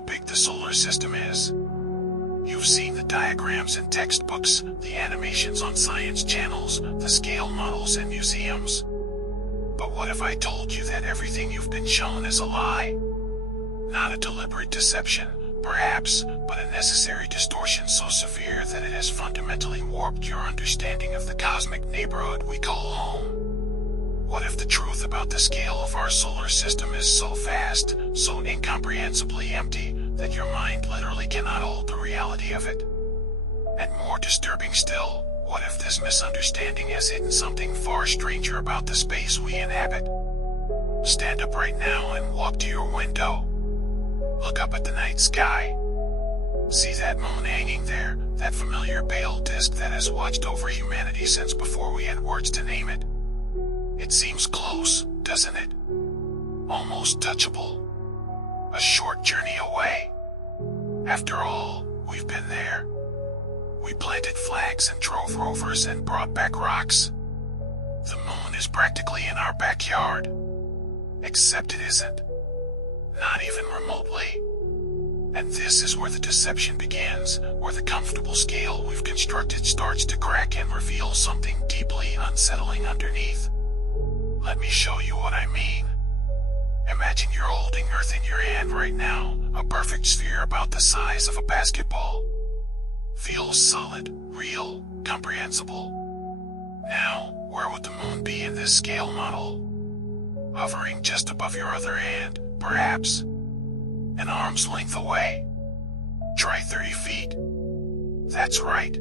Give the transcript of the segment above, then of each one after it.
how big the solar system is. You've seen the diagrams in textbooks, the animations on science channels, the scale models in museums. But what if I told you that everything you've been shown is a lie? Not a deliberate deception, perhaps, but a necessary distortion so severe that it has fundamentally warped your understanding of the cosmic neighborhood we call home. What if the truth about the scale of our solar system is so vast, so incomprehensibly empty, that your mind literally cannot hold the reality of it? And more disturbing still, what if this misunderstanding has hidden something far stranger about the space we inhabit? Stand up right now and walk to your window. Look up at the night sky. See that moon hanging there, that familiar pale disk that has watched over humanity since before we had words to name it. It seems close, doesn't it? Almost touchable. A short journey away. After all, we've been there. We planted flags and drove rovers and brought back rocks. The moon is practically in our backyard. Except it isn't. Not even remotely. And this is where the deception begins, where the comfortable scale we've constructed starts to crack and reveal something deeply unsettling underneath. Let me show you what I mean. Imagine you're holding Earth in your hand right now, a perfect sphere about the size of a basketball. Feels solid, real, comprehensible. Now, where would the moon be in this scale model? Hovering just above your other hand, perhaps. An arm's length away. Try 30 feet. That's right.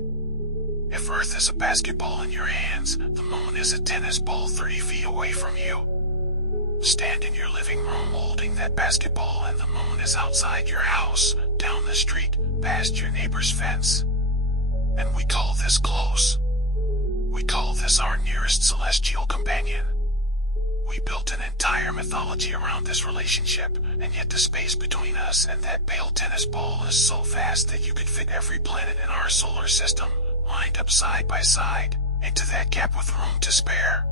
If Earth is a basketball in your hands, the moon is a tennis ball 30 feet away from you. Stand in your living room holding that basketball and the moon is outside your house, down the street, past your neighbor's fence. And we call this close. We call this our nearest celestial companion. We built an entire mythology around this relationship, and yet the space between us and that pale tennis ball is so vast that you could fit every planet in our solar system, lined up side by side, into that gap with room to spare.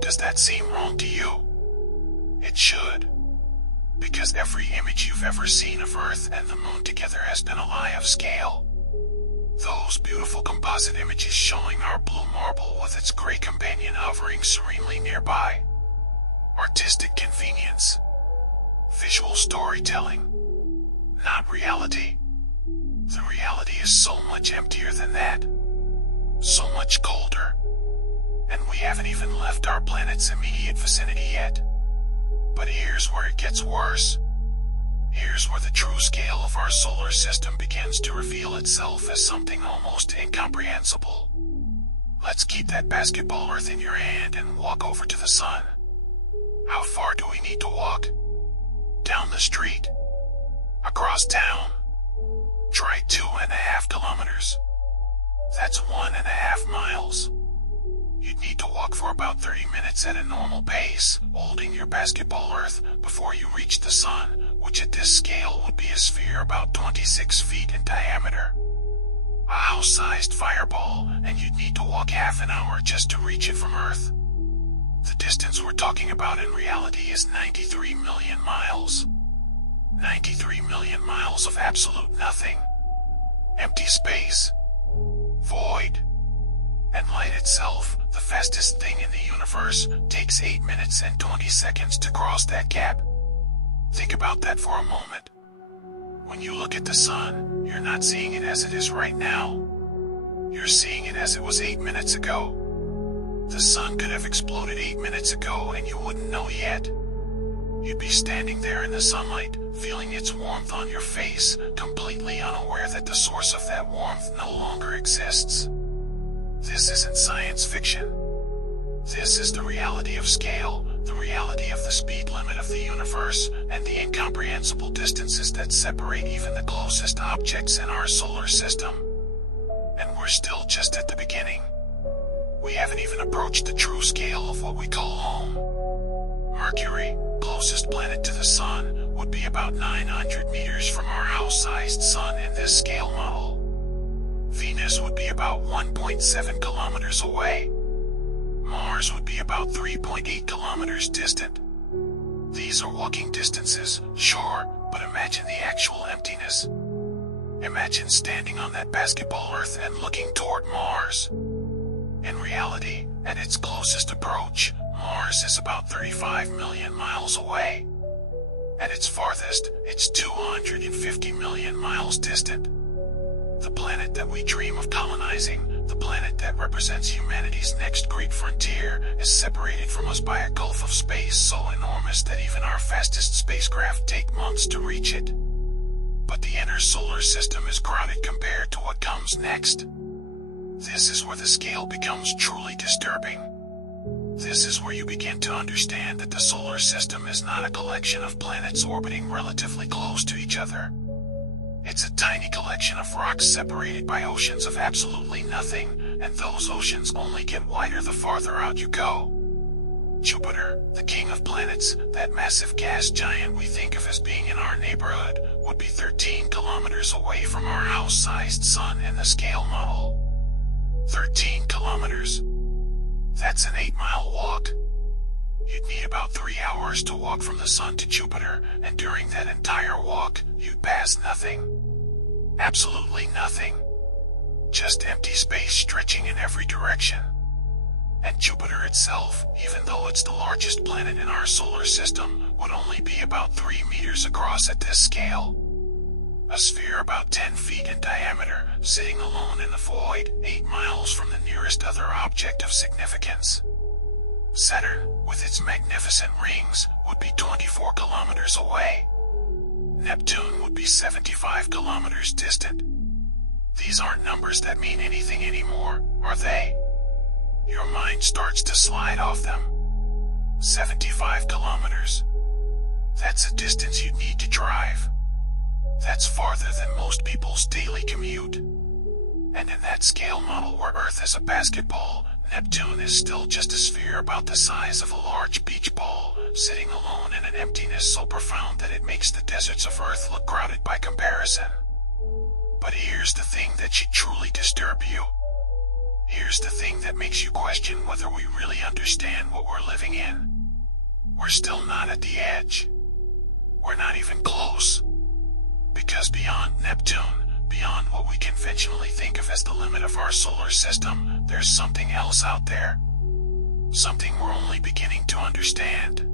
Does that seem wrong to you? It should. Because every image you've ever seen of Earth and the moon together has been a lie of scale. Those beautiful composite images showing our blue marble with its gray companion hovering serenely nearby. Artistic convenience. Visual storytelling. Not reality. The reality is so much emptier than that. So much colder. And we haven't even left our planet's immediate vicinity yet. But here's where it gets worse. Here's where the true scale of our solar system begins to reveal itself as something almost incomprehensible. Let's keep that basketball Earth in your hand and walk over to the sun. How far do we need to walk? Down the street? Across town? Try 2.5 kilometers. That's 1.5 miles. You'd need to walk for about 30 minutes at a normal pace, holding your basketball Earth, before you reach the sun, which at this scale would be a sphere about 26 feet in diameter. A house-sized fireball, and you'd need to walk half an hour just to reach it from Earth. The distance we're talking about in reality is 93 million miles. 93 million miles of absolute nothing. Empty space. Void. And light itself, the fastest thing in the universe, takes 8 minutes and 20 seconds to cross that gap. Think about that for a moment. When you look at the sun, you're not seeing it as it is right now. You're seeing it as it was 8 minutes ago. The sun could have exploded 8 minutes ago and you wouldn't know yet. You'd be standing there in the sunlight, feeling its warmth on your face, completely unaware that the source of that warmth no longer exists. This isn't science fiction. This is the reality of scale, the reality of the speed limit of the universe, and the incomprehensible distances that separate even the closest objects in our solar system. And we're still just at the beginning. We haven't even approached the true scale of what we call home. Mercury, closest planet to the sun, would be about 900 meters from our house-sized sun in this scale model. Venus would be about 1.7 kilometers away. Mars would be about 3.8 kilometers distant. These are walking distances, sure, But imagine the actual emptiness. Imagine standing on that basketball Earth and looking toward Mars. In reality, at its closest approach, Mars is about 35 million miles away. At its farthest, it's 250 million miles distant. The planet that we dream of colonizing, the planet that represents humanity's next great frontier, is separated from us by a gulf of space so enormous that even our fastest spacecraft take months to reach it. But the inner solar system is crowded compared to what comes next. This is where the scale becomes truly disturbing. This is where you begin to understand that the solar system is not a collection of planets orbiting relatively close to each other. It's a tiny collection of rocks separated by oceans of absolutely nothing, and those oceans only get wider the farther out you go. Jupiter, the king of planets, that massive gas giant we think of as being in our neighborhood, would be 13 kilometers away from our house-sized sun in the scale model. 13 kilometers. That's an 8-mile walk. You'd need about 3 hours to walk from the sun to Jupiter, and during that entire walk, you'd pass nothing. Absolutely nothing. Just empty space stretching in every direction. And Jupiter itself, even though it's the largest planet in our solar system, would only be about 3 meters across at this scale. A sphere about 10 feet in diameter, sitting alone in the void, 8 miles from the nearest other object of significance. Saturn, with its magnificent rings, would be 24 kilometers away. Neptune would be 75 kilometers distant. These aren't numbers that mean anything anymore, are they? Your mind starts to slide off them. 75 kilometers. That's a distance you'd need to drive. That's farther than most people's daily commute. And in that scale model where Earth is a basketball, Neptune is still just a sphere about the size of a large beach ball, sitting alone in an emptiness so profound that it makes the deserts of Earth look crowded by comparison. But here's the thing that should truly disturb you. Here's the thing that makes you question whether we really understand what we're living in. We're still not at the edge. We're not even close. Because beyond Neptune, beyond what we conventionally think of as the limit of our solar system, there's something else out there. Something we're only beginning to understand.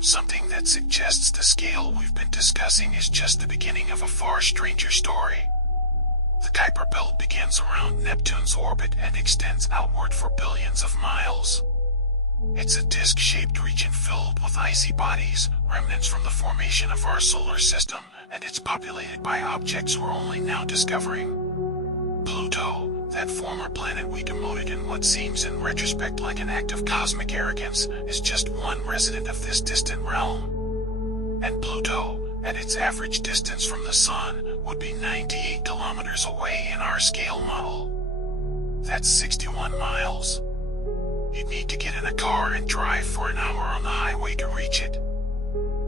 Something that suggests the scale we've been discussing is just the beginning of a far stranger story. The Kuiper Belt begins around Neptune's orbit and extends outward for billions of miles. It's a disc-shaped region filled with icy bodies, remnants from the formation of our solar system, and it's populated by objects we're only now discovering. Pluto, that former planet we demoted in what seems in retrospect like an act of cosmic arrogance, is just one resident of this distant realm. And Pluto, at its average distance from the Sun, would be 98 kilometers away in our scale model. That's 61 miles. You'd need to get in a car and drive for an hour on the highway to reach it.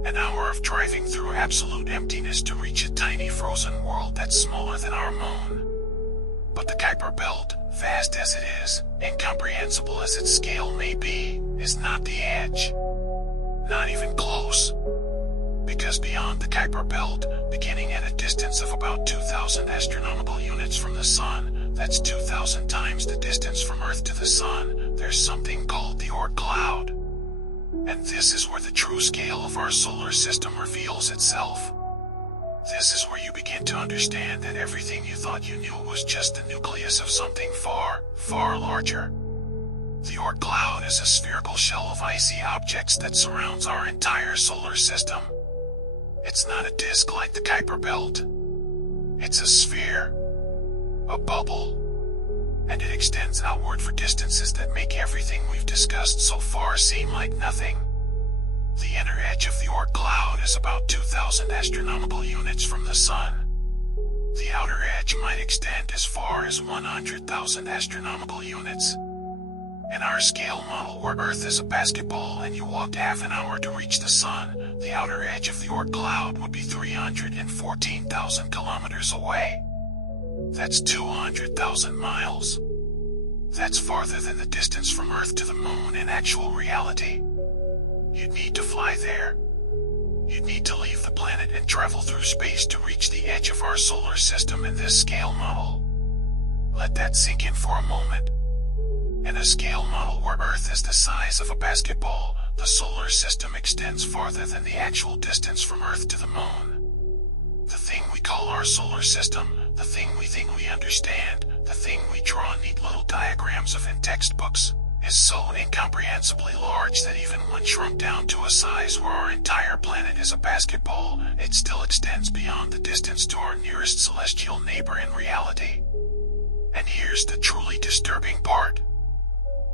An hour of driving through absolute emptiness to reach a tiny frozen world that's smaller than our moon. But the Kuiper Belt, vast as it is, incomprehensible as its scale may be, is not the edge. Not even close. Because beyond the Kuiper Belt, beginning at a distance of about 2,000 astronomical units from the Sun, that's 2,000 times the distance from Earth to the Sun, there's something called the Oort Cloud. And this is where the true scale of our solar system reveals itself. This is where you begin to understand that everything you thought you knew was just the nucleus of something far, far larger. The Oort Cloud is a spherical shell of icy objects that surrounds our entire solar system. It's not a disk like the Kuiper Belt. It's a sphere. A bubble. And it extends outward for distances that make everything we've discussed so far seem like nothing. The inner edge of the Oort Cloud is about 2,000 astronomical units from the Sun. The outer edge might extend as far as 100,000 astronomical units. In our scale model where Earth is a basketball and you walked half an hour to reach the Sun, the outer edge of the Oort Cloud would be 314,000 kilometers away. That's 200,000 miles. That's farther than the distance from Earth to the Moon in actual reality. You'd need to fly there. You'd need to leave the planet and travel through space to reach the edge of our solar system in this scale model. Let that sink in for a moment. In a scale model where Earth is the size of a basketball, the solar system extends farther than the actual distance from Earth to the Moon. The thing we call our solar system, the thing we think we understand, the thing we draw neat little diagrams of in textbooks, is so incomprehensibly large that even when shrunk down to a size where our entire planet is a basketball, it still extends beyond the distance to our nearest celestial neighbor in reality. And here's the truly disturbing part.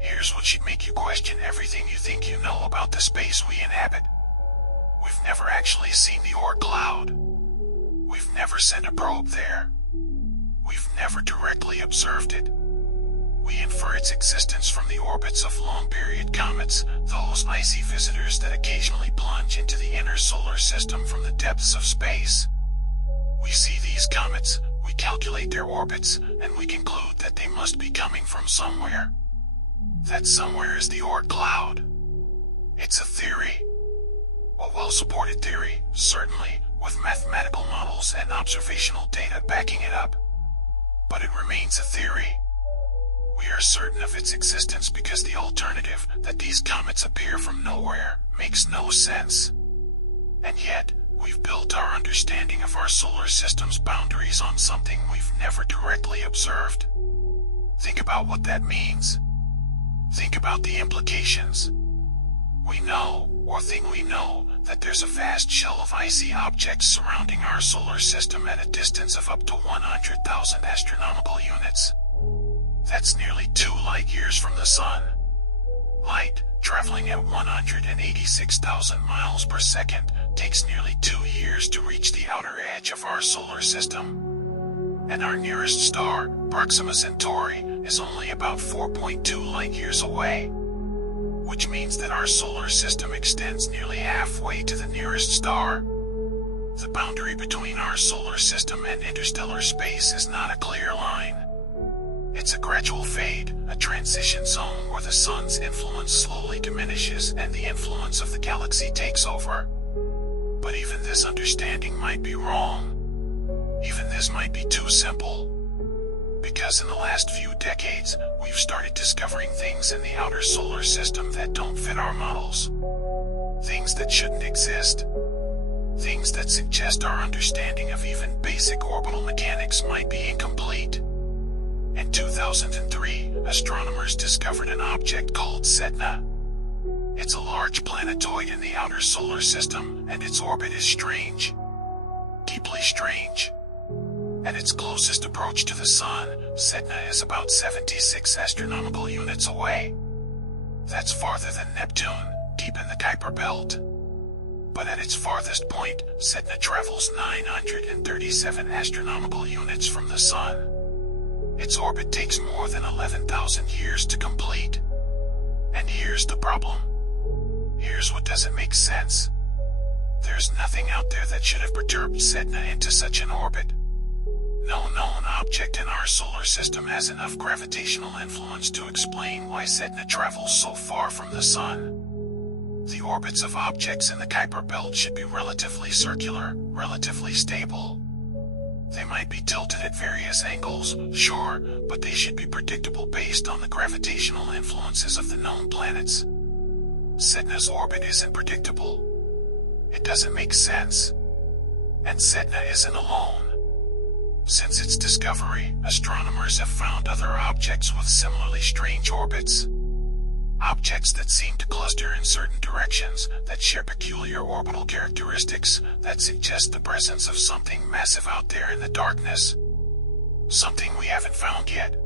Here's what should make you question everything you think you know about the space we inhabit. We've never actually seen the Oort Cloud. We've never sent a probe there. We've never directly observed it. We infer its existence from the orbits of long-period comets, those icy visitors that occasionally plunge into the inner solar system from the depths of space. We see these comets, we calculate their orbits, and we conclude that they must be coming from somewhere. That somewhere is the Oort Cloud. It's a theory. A well-supported theory, certainly, with mathematical models and observational data backing it up. But it remains a theory. We are certain of its existence because the alternative, that these comets appear from nowhere, makes no sense. And yet, we've built our understanding of our solar system's boundaries on something we've never directly observed. Think about what that means. Think about the implications. We know, or think we know, that there's a vast shell of icy objects surrounding our solar system at a distance of up to 100,000 astronomical units. That's nearly 2 light years from the Sun. Light, traveling at 186,000 miles per second, takes nearly 2 years to reach the outer edge of our solar system. And our nearest star, Proxima Centauri, is only about 4.2 light years away. Which means that our solar system extends nearly halfway to the nearest star. The boundary between our solar system and interstellar space is not a clear line. It's a gradual fade, a transition zone where the Sun's influence slowly diminishes and the influence of the galaxy takes over. But even this understanding might be wrong. Even this might be too simple. Because in the last few decades, we've started discovering things in the outer solar system that don't fit our models. Things that shouldn't exist. Things that suggest our understanding of even basic orbital mechanics might be incomplete. In 2003, astronomers discovered an object called Sedna. It's a large planetoid in the outer solar system, and its orbit is strange. Deeply strange. At its closest approach to the Sun, Sedna is about 76 astronomical units away. That's farther than Neptune, deep in the Kuiper Belt. But at its farthest point, Sedna travels 937 astronomical units from the Sun. Its orbit takes more than 11,000 years to complete. And here's the problem. Here's what doesn't make sense. There's nothing out there that should have perturbed Sedna into such an orbit. No known object in our solar system has enough gravitational influence to explain why Sedna travels so far from the Sun. The orbits of objects in the Kuiper Belt should be relatively circular, relatively stable. They might be tilted at various angles, sure, but they should be predictable based on the gravitational influences of the known planets. Sedna's orbit isn't predictable. It doesn't make sense. And Sedna isn't alone. Since its discovery, astronomers have found other objects with similarly strange orbits. Objects that seem to cluster in certain directions, that share peculiar orbital characteristics, that suggest the presence of something massive out there in the darkness. Something we haven't found yet.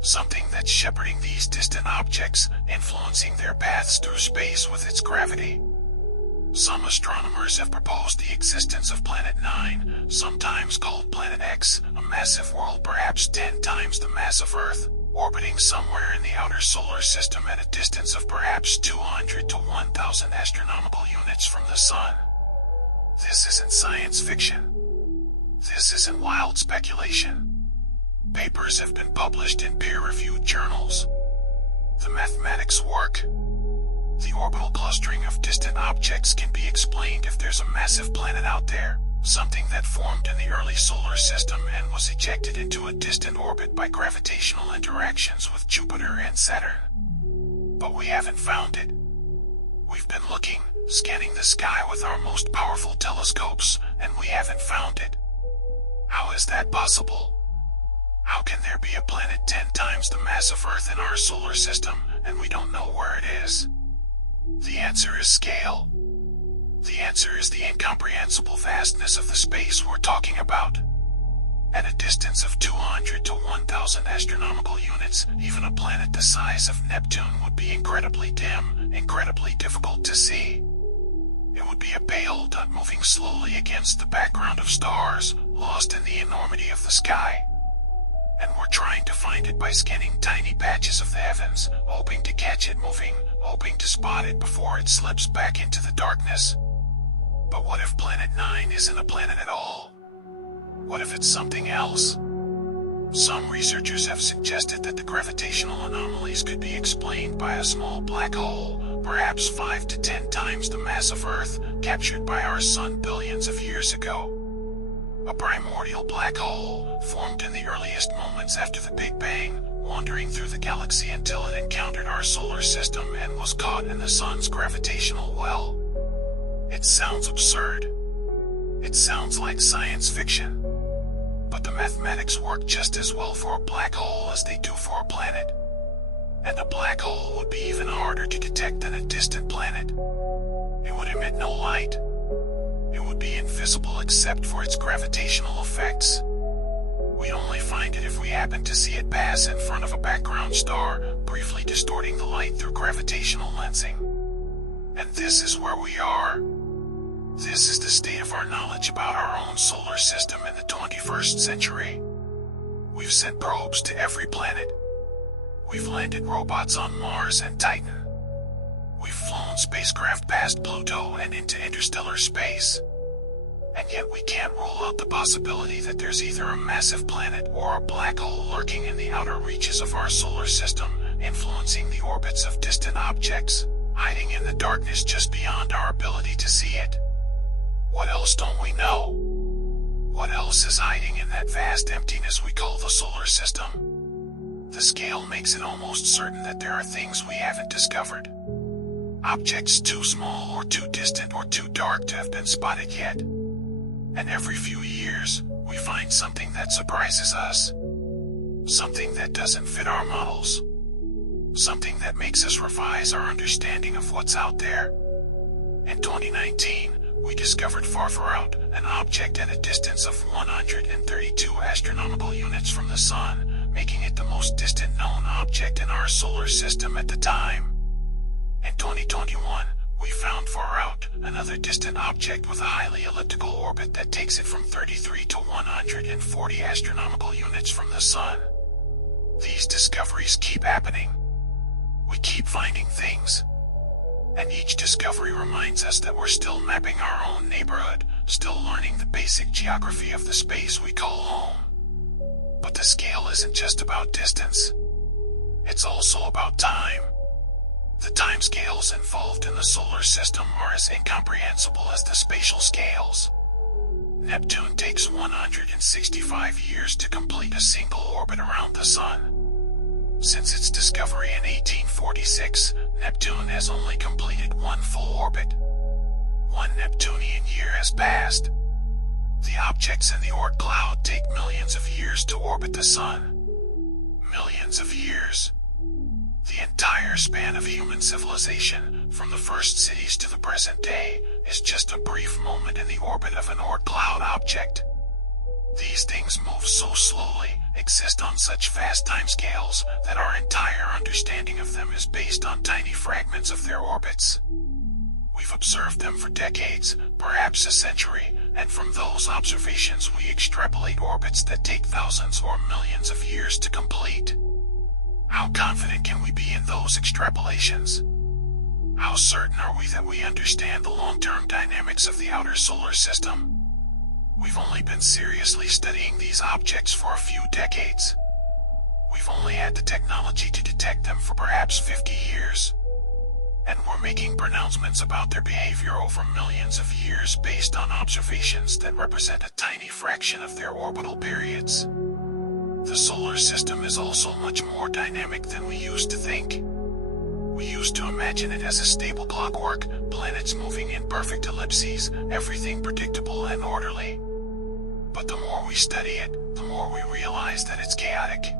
Something that's shepherding these distant objects, influencing their paths through space with its gravity. Some astronomers have proposed the existence of Planet 9, sometimes called Planet X, a massive world perhaps 10 times the mass of Earth, orbiting somewhere in the outer solar system at a distance of perhaps 200 to 1,000 astronomical units from the Sun. This isn't science fiction. This isn't wild speculation. Papers have been published in peer-reviewed journals. The mathematics work. The orbital clustering of distant objects can be explained if there's a massive planet out there, something that formed in the early solar system and was ejected into a distant orbit by gravitational interactions with Jupiter and Saturn. But we haven't found it. We've been looking, scanning the sky with our most powerful telescopes, and we haven't found it. How is that possible? How can there be a planet 10 times the mass of Earth in our solar system, and we don't know where it is? The answer is scale. The answer is the incomprehensible vastness of the space we're talking about. At a distance of 200 to 1,000 astronomical units, even a planet the size of Neptune would be incredibly dim, incredibly difficult to see. It would be a pale dot moving slowly against the background of stars, lost in the enormity of the sky. And we're trying to find it by scanning tiny patches of the heavens, hoping to catch it moving, hoping to spot it before it slips back into the darkness. But what if Planet 9 isn't a planet at all? What if it's something else? Some researchers have suggested that the gravitational anomalies could be explained by a small black hole, perhaps 5 to 10 times the mass of Earth, captured by our sun billions of years ago. A primordial black hole, formed in the earliest moments after the Big Bang, wandering through the galaxy until it encountered our solar system and was caught in the sun's gravitational well. It sounds absurd. It sounds like science fiction. But the mathematics work just as well for a black hole as they do for a planet. And a black hole would be even harder to detect than a distant planet. It would emit no light. It would be invisible except for its gravitational effects. We'd only find it if we happened to see it pass in front of a background star, briefly distorting the light through gravitational lensing. And this is where we are. This is the state of our knowledge about our own solar system in the 21st century. We've sent probes to every planet. We've landed robots on Mars and Titan. We've flown spacecraft past Pluto and into interstellar space. And yet we can't rule out the possibility that there's either a massive planet or a black hole lurking in the outer reaches of our solar system, influencing the orbits of distant objects, hiding in the darkness just beyond our ability to see it. What else don't we know? What else is hiding in that vast emptiness we call the solar system? The scale makes it almost certain that there are things we haven't discovered. Objects too small or too distant or too dark to have been spotted yet. And every few years, we find something that surprises us. Something that doesn't fit our models. Something that makes us revise our understanding of what's out there. In 2019, we discovered far out an object at a distance of 132 astronomical units from the Sun, making it the most distant known object in our solar system at the time. In 2021, we found far out another distant object with a highly elliptical orbit that takes it from 33 to 140 astronomical units from the Sun. These discoveries keep happening. We keep finding things. And each discovery reminds us that we're still mapping our own neighborhood, still learning the basic geography of the space we call home. But the scale isn't just about distance. It's also about time. The time scales involved in the solar system are as incomprehensible as the spatial scales. Neptune takes 165 years to complete a single orbit around the Sun. Since its discovery in 1846, Neptune has only completed one full orbit. 1 Neptunian year has passed. The objects in the Oort Cloud take millions of years to orbit the Sun. Millions of years. The entire span of human civilization, from the first cities to the present day, is just a brief moment in the orbit of an Oort Cloud object. These things move so slowly, exist on such vast timescales, that our entire understanding of them is based on tiny fragments of their orbits. We've observed them for decades, perhaps a century, and from those observations we extrapolate orbits that take thousands or millions of years to complete. How confident can we be in those extrapolations? How certain are we that we understand the long-term dynamics of the outer solar system? We've only been seriously studying these objects for a few decades. We've only had the technology to detect them for perhaps 50 years. And we're making pronouncements about their behavior over millions of years based on observations that represent a tiny fraction of their orbital periods. The solar system is also much more dynamic than we used to think. We used to imagine it as a stable clockwork, planets moving in perfect ellipses, everything predictable and orderly. But the more we study it, the more we realize that it's chaotic.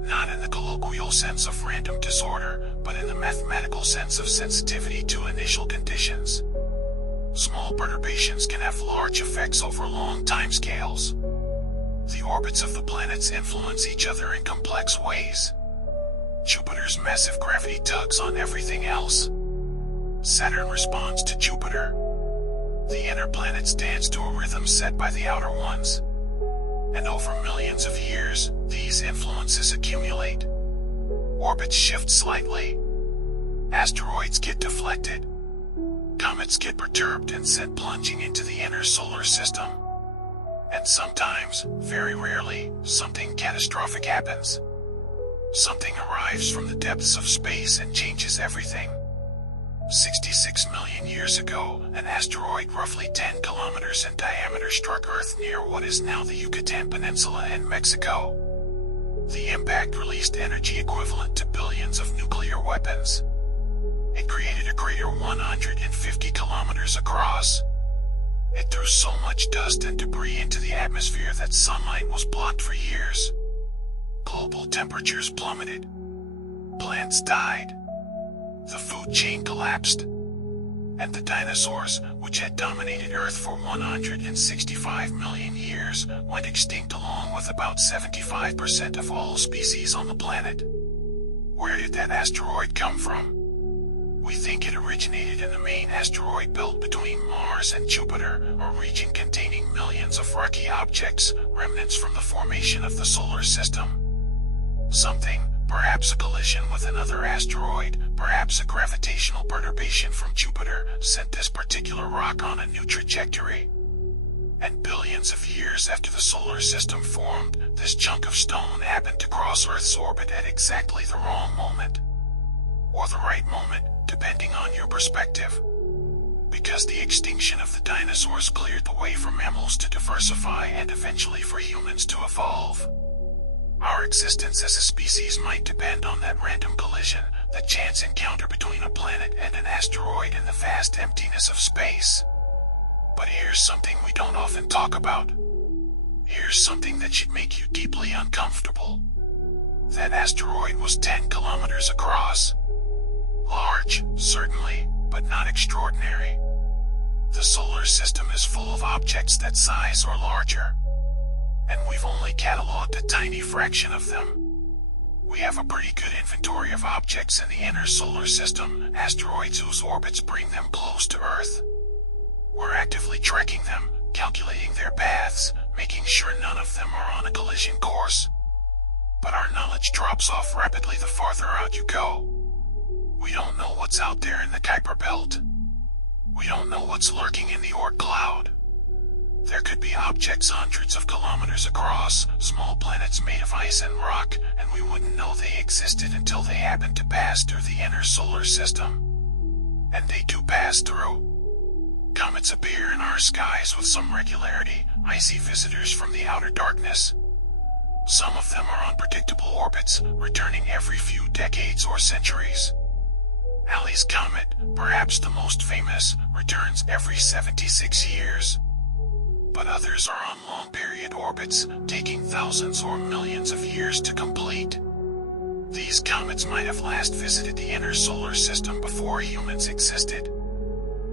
Not in the colloquial sense of random disorder, but in the mathematical sense of sensitivity to initial conditions. Small perturbations can have large effects over long timescales. The orbits of the planets influence each other in complex ways. Jupiter's massive gravity tugs on everything else. Saturn responds to Jupiter. The inner planets dance to a rhythm set by the outer ones. And over millions of years, these influences accumulate. Orbits shift slightly. Asteroids get deflected. Comets get perturbed and sent plunging into the inner solar system. And sometimes, very rarely, something catastrophic happens. Something arrives from the depths of space and changes everything. 66 million years ago, an asteroid roughly 10 kilometers in diameter struck Earth near what is now the Yucatan Peninsula in Mexico. The impact released energy equivalent to billions of nuclear weapons. It created a crater 150 kilometers across. It threw so much dust and debris into the atmosphere that sunlight was blocked for years. Global temperatures plummeted. Plants died. The food chain collapsed. And the dinosaurs, which had dominated Earth for 165 million years, went extinct along with about 75% of all species on the planet. Where did that asteroid come from? We think it originated in the main asteroid belt between Mars and Jupiter, a region containing millions of rocky objects, remnants from the formation of the solar system. Something, perhaps a collision with another asteroid, perhaps a gravitational perturbation from Jupiter, sent this particular rock on a new trajectory. And billions of years after the solar system formed, this chunk of stone happened to cross Earth's orbit at exactly the wrong moment. Or the right moment, depending on your perspective. Because the extinction of the dinosaurs cleared the way for mammals to diversify and eventually for humans to evolve. Our existence as a species might depend on that random collision, the chance encounter between a planet and an asteroid in the vast emptiness of space. But here's something we don't often talk about. Here's something that should make you deeply uncomfortable. That asteroid was 10 kilometers across. Large, certainly, but not extraordinary. The solar system is full of objects that size or larger. And we've only cataloged a tiny fraction of them. We have a pretty good inventory of objects in the inner solar system, asteroids whose orbits bring them close to Earth. We're actively tracking them, calculating their paths, making sure none of them are on a collision course. But our knowledge drops off rapidly the farther out you go. We don't know what's out there in the Kuiper Belt. We don't know what's lurking in the Oort Cloud. There could be objects hundreds of kilometers across, small planets made of ice and rock, and we wouldn't know they existed until they happened to pass through the inner solar system. And they do pass through. Comets appear in our skies with some regularity, icy visitors from the outer darkness. Some of them are on predictable orbits, returning every few decades or centuries. Halley's Comet, perhaps the most famous, returns every 76 years. But others are on long-period orbits, taking thousands or millions of years to complete. These comets might have last visited the inner solar system before humans existed.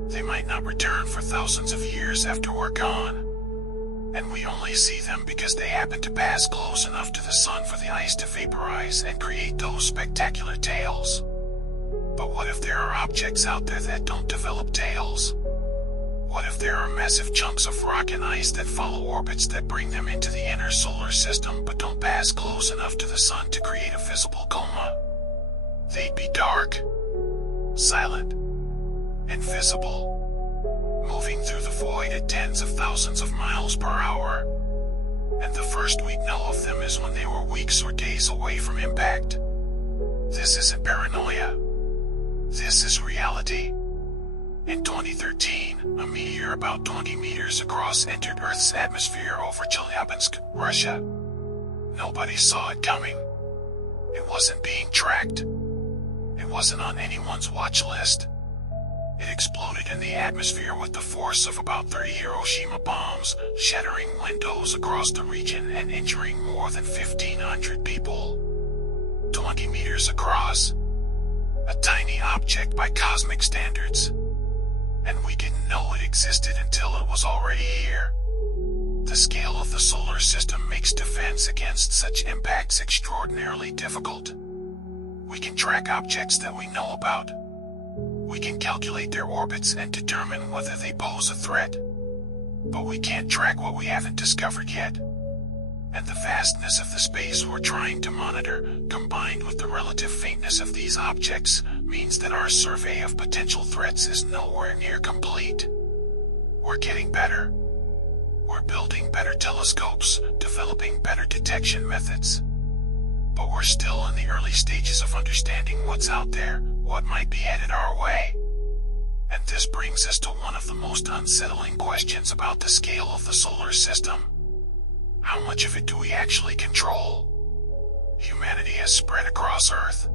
They might not return for thousands of years after we're gone. And we only see them because they happen to pass close enough to the sun for the ice to vaporize and create those spectacular tails. But what if there are objects out there that don't develop tails? What if there are massive chunks of rock and ice that follow orbits that bring them into the inner solar system but don't pass close enough to the sun to create a visible coma? They'd be dark, silent, invisible, moving through the void at tens of thousands of miles per hour. And the first we'd know of them is when they were weeks or days away from impact. This isn't paranoia. This is reality. In 2013, a meteor about 20 meters across entered Earth's atmosphere over Chelyabinsk, Russia. Nobody saw it coming. It wasn't being tracked. It wasn't on anyone's watch list. It exploded in the atmosphere with the force of about 30 Hiroshima bombs, shattering windows across the region and injuring more than 1,500 people. 20 meters across. A tiny object by cosmic standards. And we didn't know it existed until it was already here. The scale of the solar system makes defense against such impacts extraordinarily difficult. We can track objects that we know about. We can calculate their orbits and determine whether they pose a threat. But we can't track what we haven't discovered yet. And the vastness of the space we're trying to monitor, combined with the relative faintness of these objects, means that our survey of potential threats is nowhere near complete. We're getting better. We're building better telescopes, developing better detection methods. But we're still in the early stages of understanding what's out there, what might be headed our way. And this brings us to one of the most unsettling questions about the scale of the solar system. How much of it do we actually control? Humanity has spread across Earth.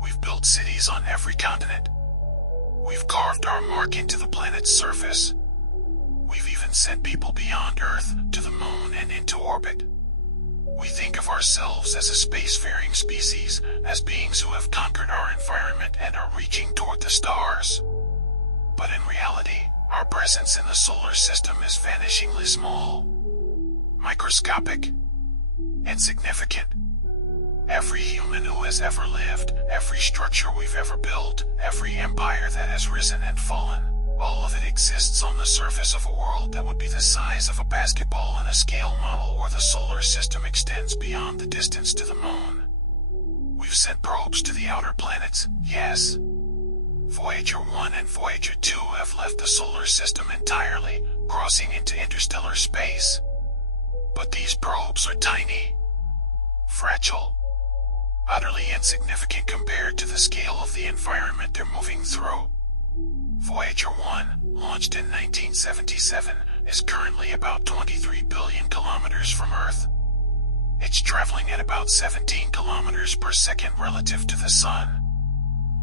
We've built cities on every continent. We've carved our mark into the planet's surface. We've even sent people beyond Earth, to the moon and into orbit. We think of ourselves as a spacefaring species, as beings who have conquered our environment and are reaching toward the stars. But in reality, our presence in the solar system is vanishingly small. Microscopic. Insignificant. Every human who has ever lived, every structure we've ever built, every empire that has risen and fallen, all of it exists on the surface of a world that would be the size of a basketball in a scale model, or the solar system extends beyond the distance to the moon. We've sent probes to the outer planets, yes. Voyager 1 and Voyager 2 have left the solar system entirely, crossing into interstellar space. But these probes are tiny, fragile, utterly insignificant compared to the scale of the environment they're moving through. Voyager 1, launched in 1977, is currently about 23 billion kilometers from Earth. It's traveling at about 17 kilometers per second relative to the Sun.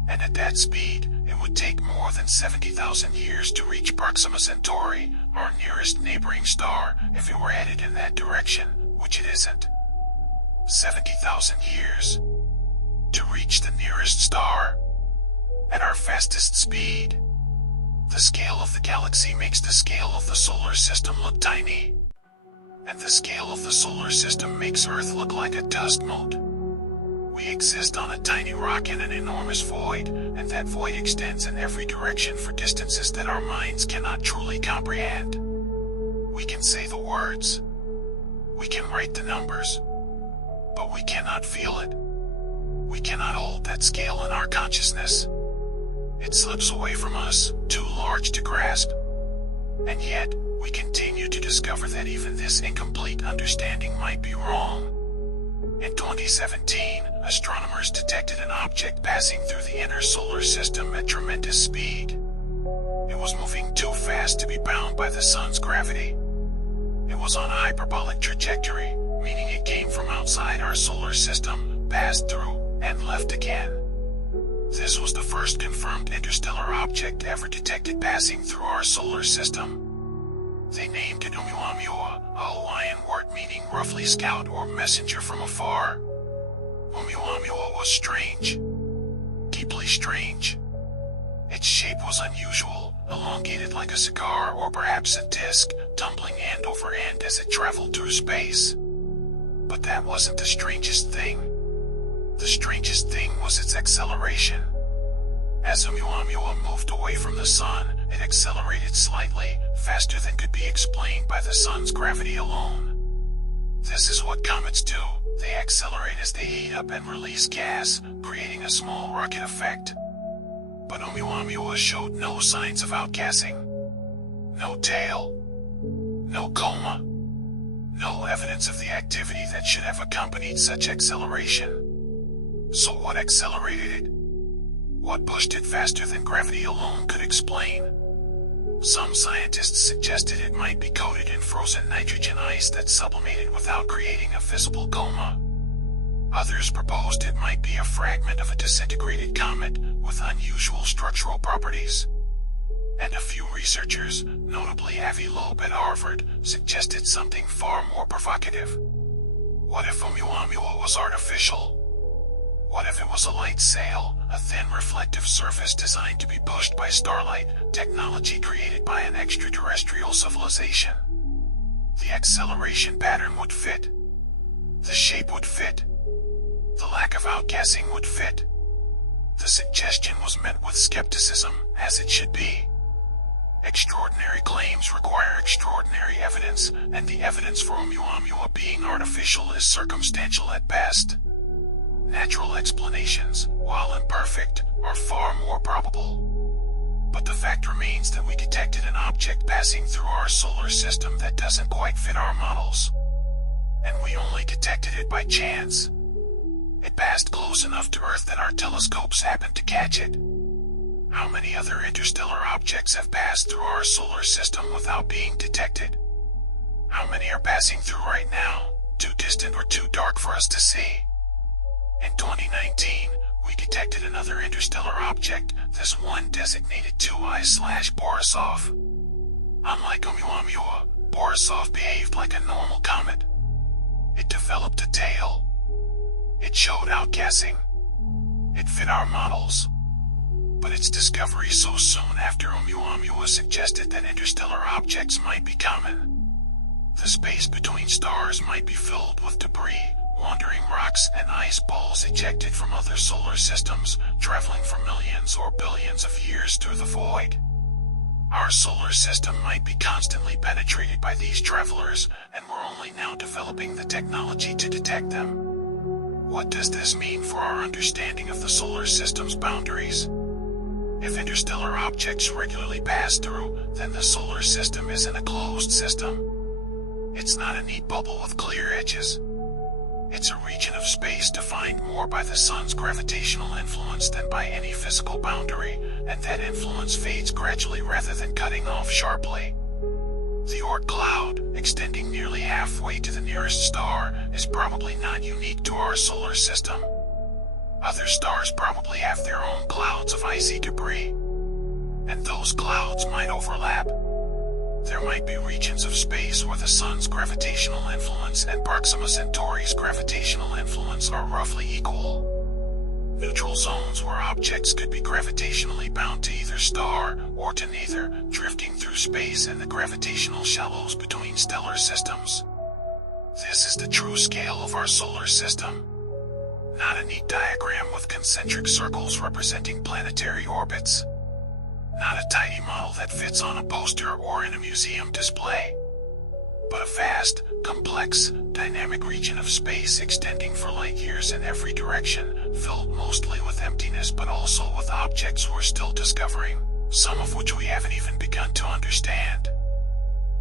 And at that speed, it would take more than 70,000 years to reach Proxima Centauri, our nearest neighboring star, if it were headed in that direction, which it isn't. 70,000 years. To reach the nearest star. At our fastest speed. The scale of the galaxy makes the scale of the solar system look tiny. And the scale of the solar system makes Earth look like a dust mote. We exist on a tiny rock in an enormous void, and that void extends in every direction for distances that our minds cannot truly comprehend. We can say the words. We can write the numbers. But we cannot feel it. We cannot hold that scale in our consciousness. It slips away from us, too large to grasp. And yet, we continue to discover that even this incomplete understanding might be wrong. In 2017, astronomers detected an object passing through the inner solar system at tremendous speed. It was moving too fast to be bound by the sun's gravity. It was on a hyperbolic trajectory, meaning it came from outside our solar system, passed through, and left again. This was the first confirmed interstellar object ever detected passing through our solar system. They named it Oumuamua, a Hawaiian word meaning roughly scout or messenger from afar. Oumuamua was strange. Deeply strange. Its shape was unusual, elongated like a cigar or perhaps a disc, tumbling end over end as it traveled through space. But that wasn't the strangest thing. The strangest thing was its acceleration. As Oumuamua moved away from the sun, it accelerated slightly, faster than could be explained by the sun's gravity alone. This is what comets do. They accelerate as they heat up and release gas, creating a small rocket effect. But Oumuamua showed no signs of outgassing. No tail. No coma. No evidence of the activity that should have accompanied such acceleration. So what accelerated it? What pushed it faster than gravity alone could explain? Some scientists suggested it might be coated in frozen nitrogen ice that sublimated without creating a visible coma. Others proposed it might be a fragment of a disintegrated comet with unusual structural properties. And a few researchers, notably Avi Loeb at Harvard, suggested something far more provocative. What if Oumuamua was artificial? What if it was a light sail, a thin reflective surface designed to be pushed by starlight, technology created by an extraterrestrial civilization? The acceleration pattern would fit. The shape would fit. The lack of outgassing would fit. The suggestion was met with skepticism, as it should be. Extraordinary claims require extraordinary evidence, and the evidence for Oumuamua being artificial is circumstantial at best. Natural explanations, while imperfect, are far more probable. But the fact remains that we detected an object passing through our solar system that doesn't quite fit our models. And we only detected it by chance. It passed close enough to Earth that our telescopes happened to catch it. How many other interstellar objects have passed through our solar system without being detected? How many are passing through right now, too distant or too dark for us to see? In 2019, we detected another interstellar object, this one designated 2I/Borisov. Unlike Oumuamua, Borisov behaved like a normal comet. It developed a tail. It showed outgassing. It fit our models. But its discovery so soon after Oumuamua suggested that interstellar objects might be common. The space between stars might be filled with debris, wandering rocks and ice balls ejected from other solar systems, traveling for millions or billions of years through the void. Our solar system might be constantly penetrated by these travelers, and we're only now developing the technology to detect them. What does this mean for our understanding of the solar system's boundaries? If interstellar objects regularly pass through, then the solar system isn't a closed system. It's not a neat bubble with clear edges. It's a region of space defined more by the sun's gravitational influence than by any physical boundary, and that influence fades gradually rather than cutting off sharply. The Oort Cloud, extending nearly halfway to the nearest star, is probably not unique to our solar system. Other stars probably have their own clouds of icy debris. And those clouds might overlap. There might be regions of space where the sun's gravitational influence and Proxima Centauri's gravitational influence are roughly equal. Neutral zones where objects could be gravitationally bound to either star or to neither, drifting through space in the gravitational shallows between stellar systems. This is the true scale of our solar system. Not a neat diagram with concentric circles representing planetary orbits. Not a tidy model that fits on a poster or in a museum display. But a vast, complex, dynamic region of space extending for light years in every direction, filled mostly with emptiness but also with objects we're still discovering, some of which we haven't even begun to understand.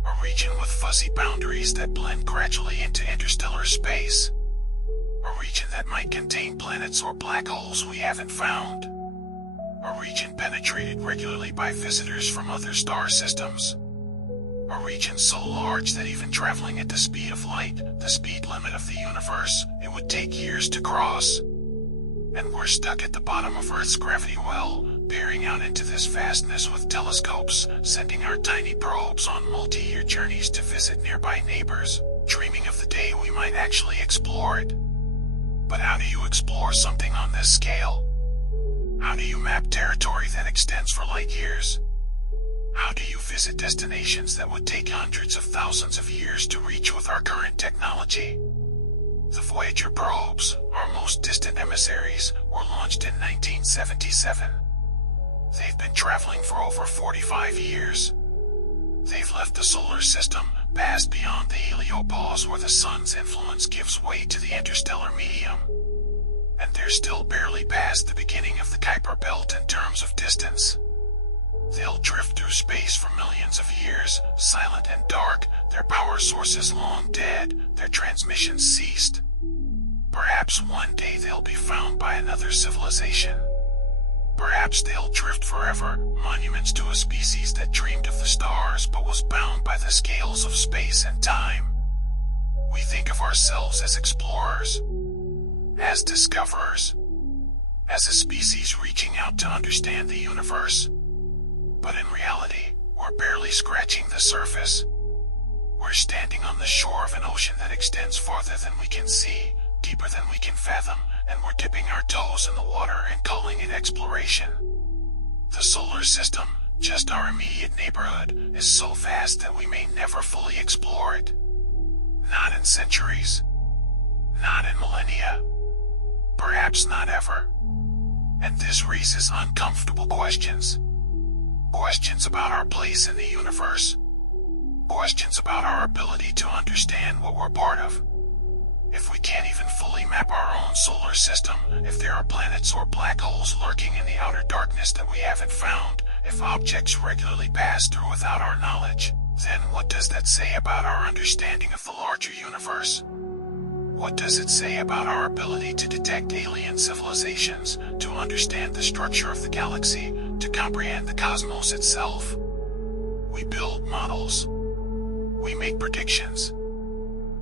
A region with fuzzy boundaries that blend gradually into interstellar space. A region that might contain planets or black holes we haven't found. A region penetrated regularly by visitors from other star systems. A region so large that even traveling at the speed of light, the speed limit of the universe, it would take years to cross. And we're stuck at the bottom of Earth's gravity well, peering out into this vastness with telescopes, sending our tiny probes on multi-year journeys to visit nearby neighbors, dreaming of the day we might actually explore it. But how do you explore something on this scale? How do you map territory that extends for light years? How do you visit destinations that would take hundreds of thousands of years to reach with our current technology? The Voyager probes, our most distant emissaries, were launched in 1977. They've been traveling for over 45 years. They've left the solar system, passed beyond the heliopause where the sun's influence gives way to the interstellar medium. And they're still barely past the beginning of the Kuiper Belt in terms of distance. They'll drift through space for millions of years, silent and dark, their power sources long dead, their transmissions ceased. Perhaps one day they'll be found by another civilization. Perhaps they'll drift forever, monuments to a species that dreamed of the stars but was bound by the scales of space and time. We think of ourselves as explorers, as discoverers, as a species reaching out to understand the universe. But in reality, we're barely scratching the surface. We're standing on the shore of an ocean that extends farther than we can see, deeper than we can fathom, and we're dipping our toes in the water and calling it exploration. The solar system, just our immediate neighborhood, is so vast that we may never fully explore it. Not in centuries. Not in millennia. Perhaps not ever. And this raises uncomfortable questions. Questions about our place in the universe. Questions about our ability to understand what we're part of. If we can't even fully map our own solar system, if there are planets or black holes lurking in the outer darkness that we haven't found, if objects regularly pass through without our knowledge, then what does that say about our understanding of the larger universe? What does it say about our ability to detect alien civilizations, to understand the structure of the galaxy, to comprehend the cosmos itself? We build models. We make predictions.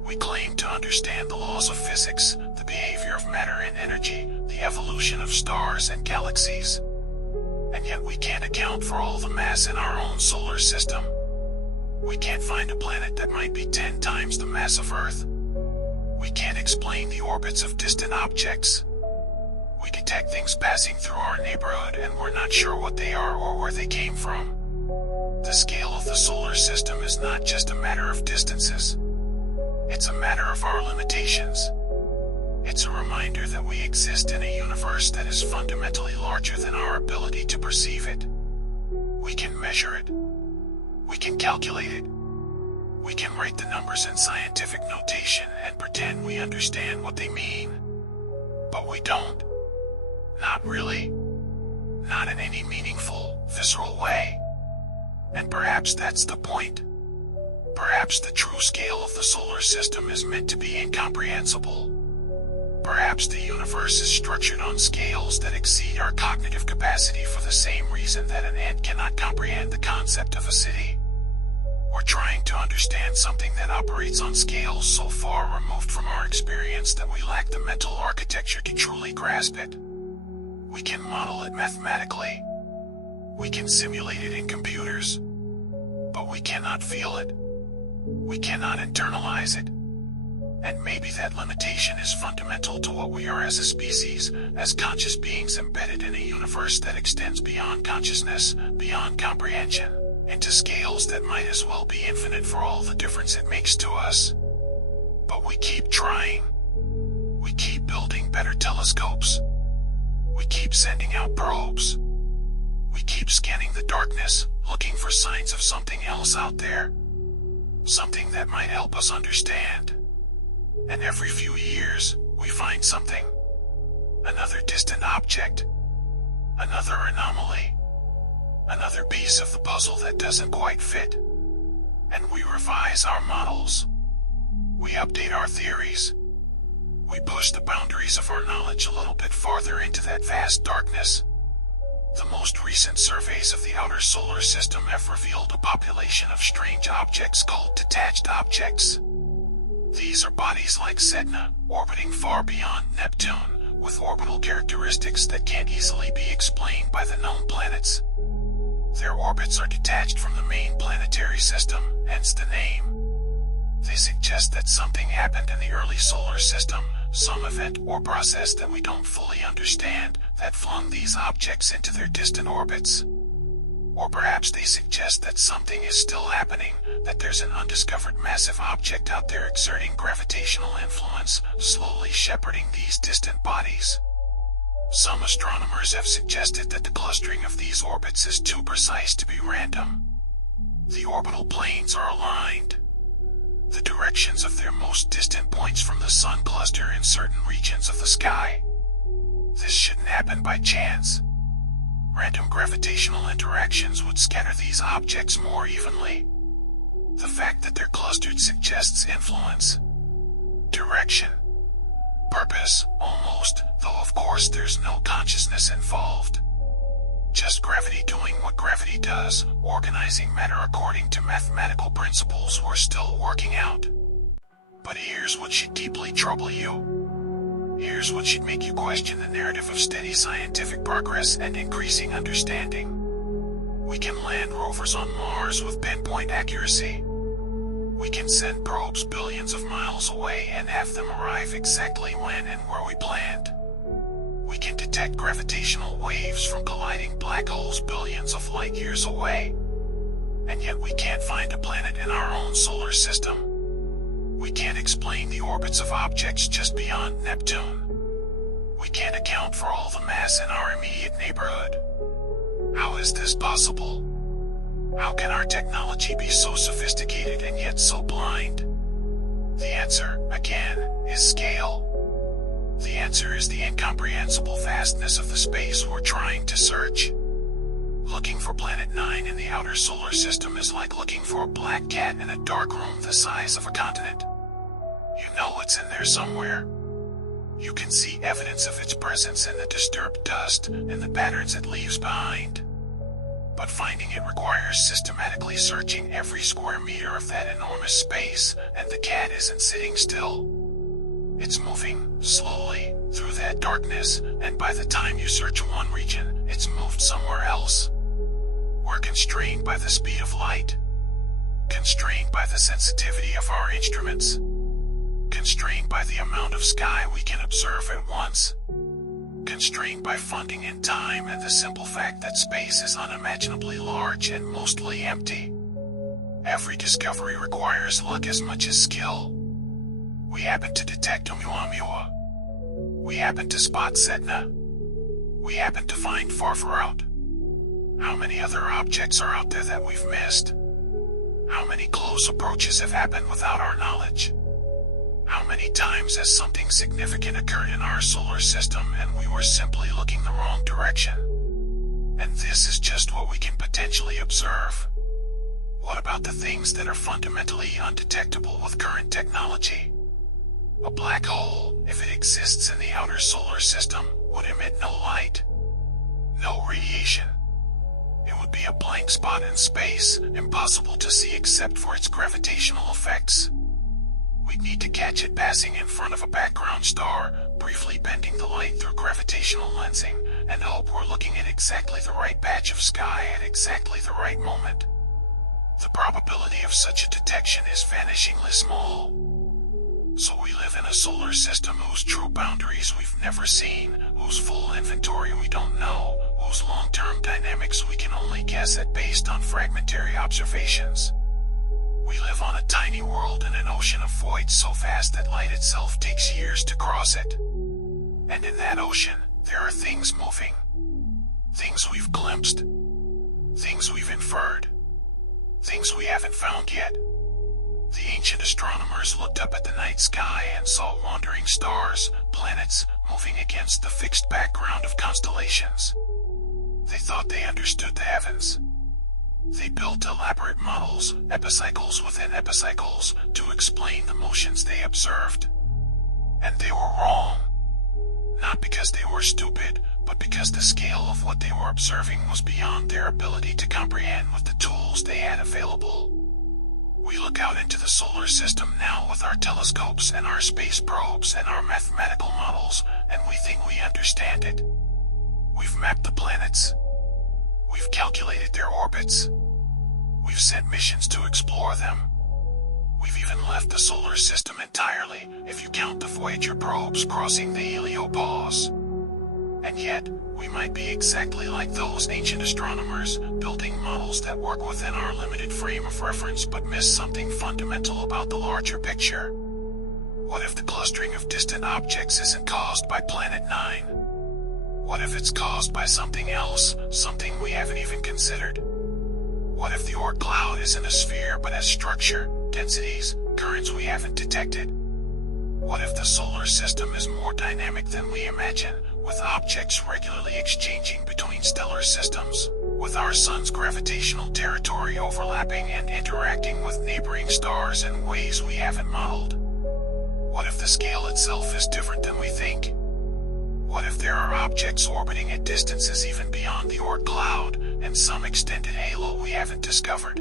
We claim to understand the laws of physics, the behavior of matter and energy, the evolution of stars and galaxies. And yet we can't account for all the mass in our own solar system. We can't find a planet that might be 10 times the mass of Earth. We can't explain the orbits of distant objects. We detect things passing through our neighborhood and we're not sure what they are or where they came from. The scale of the solar system is not just a matter of distances. It's a matter of our limitations. It's a reminder that we exist in a universe that is fundamentally larger than our ability to perceive it. We can measure it. We can calculate it. We can write the numbers in scientific notation and pretend we understand what they mean. But we don't. Not really. Not in any meaningful, visceral way. And perhaps that's the point. Perhaps the true scale of the solar system is meant to be incomprehensible. Perhaps the universe is structured on scales that exceed our cognitive capacity for the same reason that an ant cannot comprehend the concept of a city. We're trying to understand something that operates on scales so far removed from our experience that we lack the mental architecture to truly grasp it. We can model it mathematically. We can simulate it in computers. But we cannot feel it. We cannot internalize it. And maybe that limitation is fundamental to what we are as a species, as conscious beings embedded in a universe that extends beyond consciousness, beyond comprehension, into scales that might as well be infinite for all the difference it makes to us. But we keep trying. We keep building better telescopes. We keep sending out probes. We keep scanning the darkness, looking for signs of something else out there. Something that might help us understand. And every few years, we find something. Another distant object. Another anomaly. Another piece of the puzzle that doesn't quite fit. And we revise our models. We update our theories. We push the boundaries of our knowledge a little bit farther into that vast darkness. The most recent surveys of the outer solar system have revealed a population of strange objects called detached objects. These are bodies like Sedna, orbiting far beyond Neptune, with orbital characteristics that can't easily be explained by the known planets. Their orbits are detached from the main planetary system, hence the name. They suggest that something happened in the early solar system, some event or process that we don't fully understand, that flung these objects into their distant orbits. Or perhaps they suggest that something is still happening, that there's an undiscovered massive object out there exerting gravitational influence, slowly shepherding these distant bodies. Some astronomers have suggested that the clustering of these orbits is too precise to be random. The orbital planes are aligned. The directions of their most distant points from the sun cluster in certain regions of the sky. This shouldn't happen by chance. Random gravitational interactions would scatter these objects more evenly. The fact that they're clustered suggests influence, direction, purpose, almost, though of course there's no consciousness involved. Just gravity doing what gravity does, organizing matter according to mathematical principles we're still working out. But here's what should deeply trouble you. Here's what should make you question the narrative of steady scientific progress and increasing understanding. We can land rovers on Mars with pinpoint accuracy. We can send probes billions of miles away and have them arrive exactly when and where we planned. We can detect gravitational waves from colliding black holes billions of light years away. And yet we can't find a planet in our own solar system. We can't explain the orbits of objects just beyond Neptune. We can't account for all the mass in our immediate neighborhood. How is this possible? How can our technology be so sophisticated and yet so blind? The answer, again, is scale. The answer is the incomprehensible vastness of the space we're trying to search. Looking for Planet 9 in the outer solar system is like looking for a black cat in a dark room the size of a continent. You know it's in there somewhere. You can see evidence of its presence in the disturbed dust and the patterns it leaves behind. But finding it requires systematically searching every square meter of that enormous space, and the cat isn't sitting still. It's moving slowly through that darkness, and by the time you search one region, it's moved somewhere else. We're constrained by the speed of light, constrained by the sensitivity of our instruments, constrained by the amount of sky we can observe at once, constrained by funding and time and the simple fact that space is unimaginably large and mostly empty. Every discovery requires luck as much as skill. We happen to detect Oumuamua. We happen to spot Sedna. We happen to find Farfar out. How many other objects are out there that we've missed? How many close approaches have happened without our knowledge? How many times has something significant occurred in our solar system and we were simply looking the wrong direction? And this is just what we can potentially observe. What about the things that are fundamentally undetectable with current technology? A black hole, if it exists in the outer solar system, would emit no light, no radiation. It would be a blank spot in space, impossible to see except for its gravitational effects. We'd need to catch it passing in front of a background star, briefly bending the light through gravitational lensing, and hope we're looking at exactly the right patch of sky at exactly the right moment. The probability of such a detection is vanishingly small. So we live in a solar system whose true boundaries we've never seen, whose full inventory we don't know, whose long-term dynamics we can only guess at based on fragmentary observations. We live on a tiny world in an ocean of void so vast that light itself takes years to cross it. And in that ocean, there are things moving. Things we've glimpsed. Things we've inferred. Things we haven't found yet. The ancient astronomers looked up at the night sky and saw wandering stars, planets, moving against the fixed background of constellations. They thought they understood the heavens. They built elaborate models, epicycles within epicycles, to explain the motions they observed. And they were wrong. Not because they were stupid, but because the scale of what they were observing was beyond their ability to comprehend with the tools they had available. We look out into the solar system now with our telescopes and our space probes and our mathematical models, and we think we understand it. We've mapped the planets. We've calculated their orbits. We've sent missions to explore them. We've even left the solar system entirely, if you count the Voyager probes crossing the heliopause. And yet, we might be exactly like those ancient astronomers, building models that work within our limited frame of reference but miss something fundamental about the larger picture. What if the clustering of distant objects isn't caused by Planet 9? What if it's caused by something else, something we haven't even considered? What if the Oort Cloud isn't a sphere but has structure, densities, currents we haven't detected? What if the solar system is more dynamic than we imagine, with objects regularly exchanging between stellar systems, with our sun's gravitational territory overlapping and interacting with neighboring stars in ways we haven't modeled? What if the scale itself is different than we think? What if there are objects orbiting at distances even beyond the Oort Cloud, and some extended halo we haven't discovered?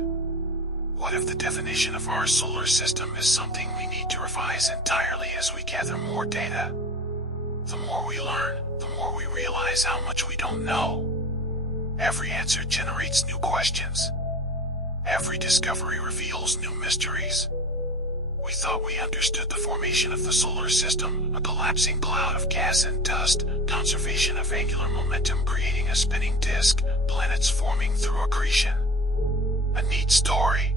What if the definition of our solar system is something we need to revise entirely as we gather more data? The more we learn, the more we realize how much we don't know. Every answer generates new questions. Every discovery reveals new mysteries. We thought we understood the formation of the solar system, a collapsing cloud of gas and dust, conservation of angular momentum creating a spinning disk, planets forming through accretion. A neat story.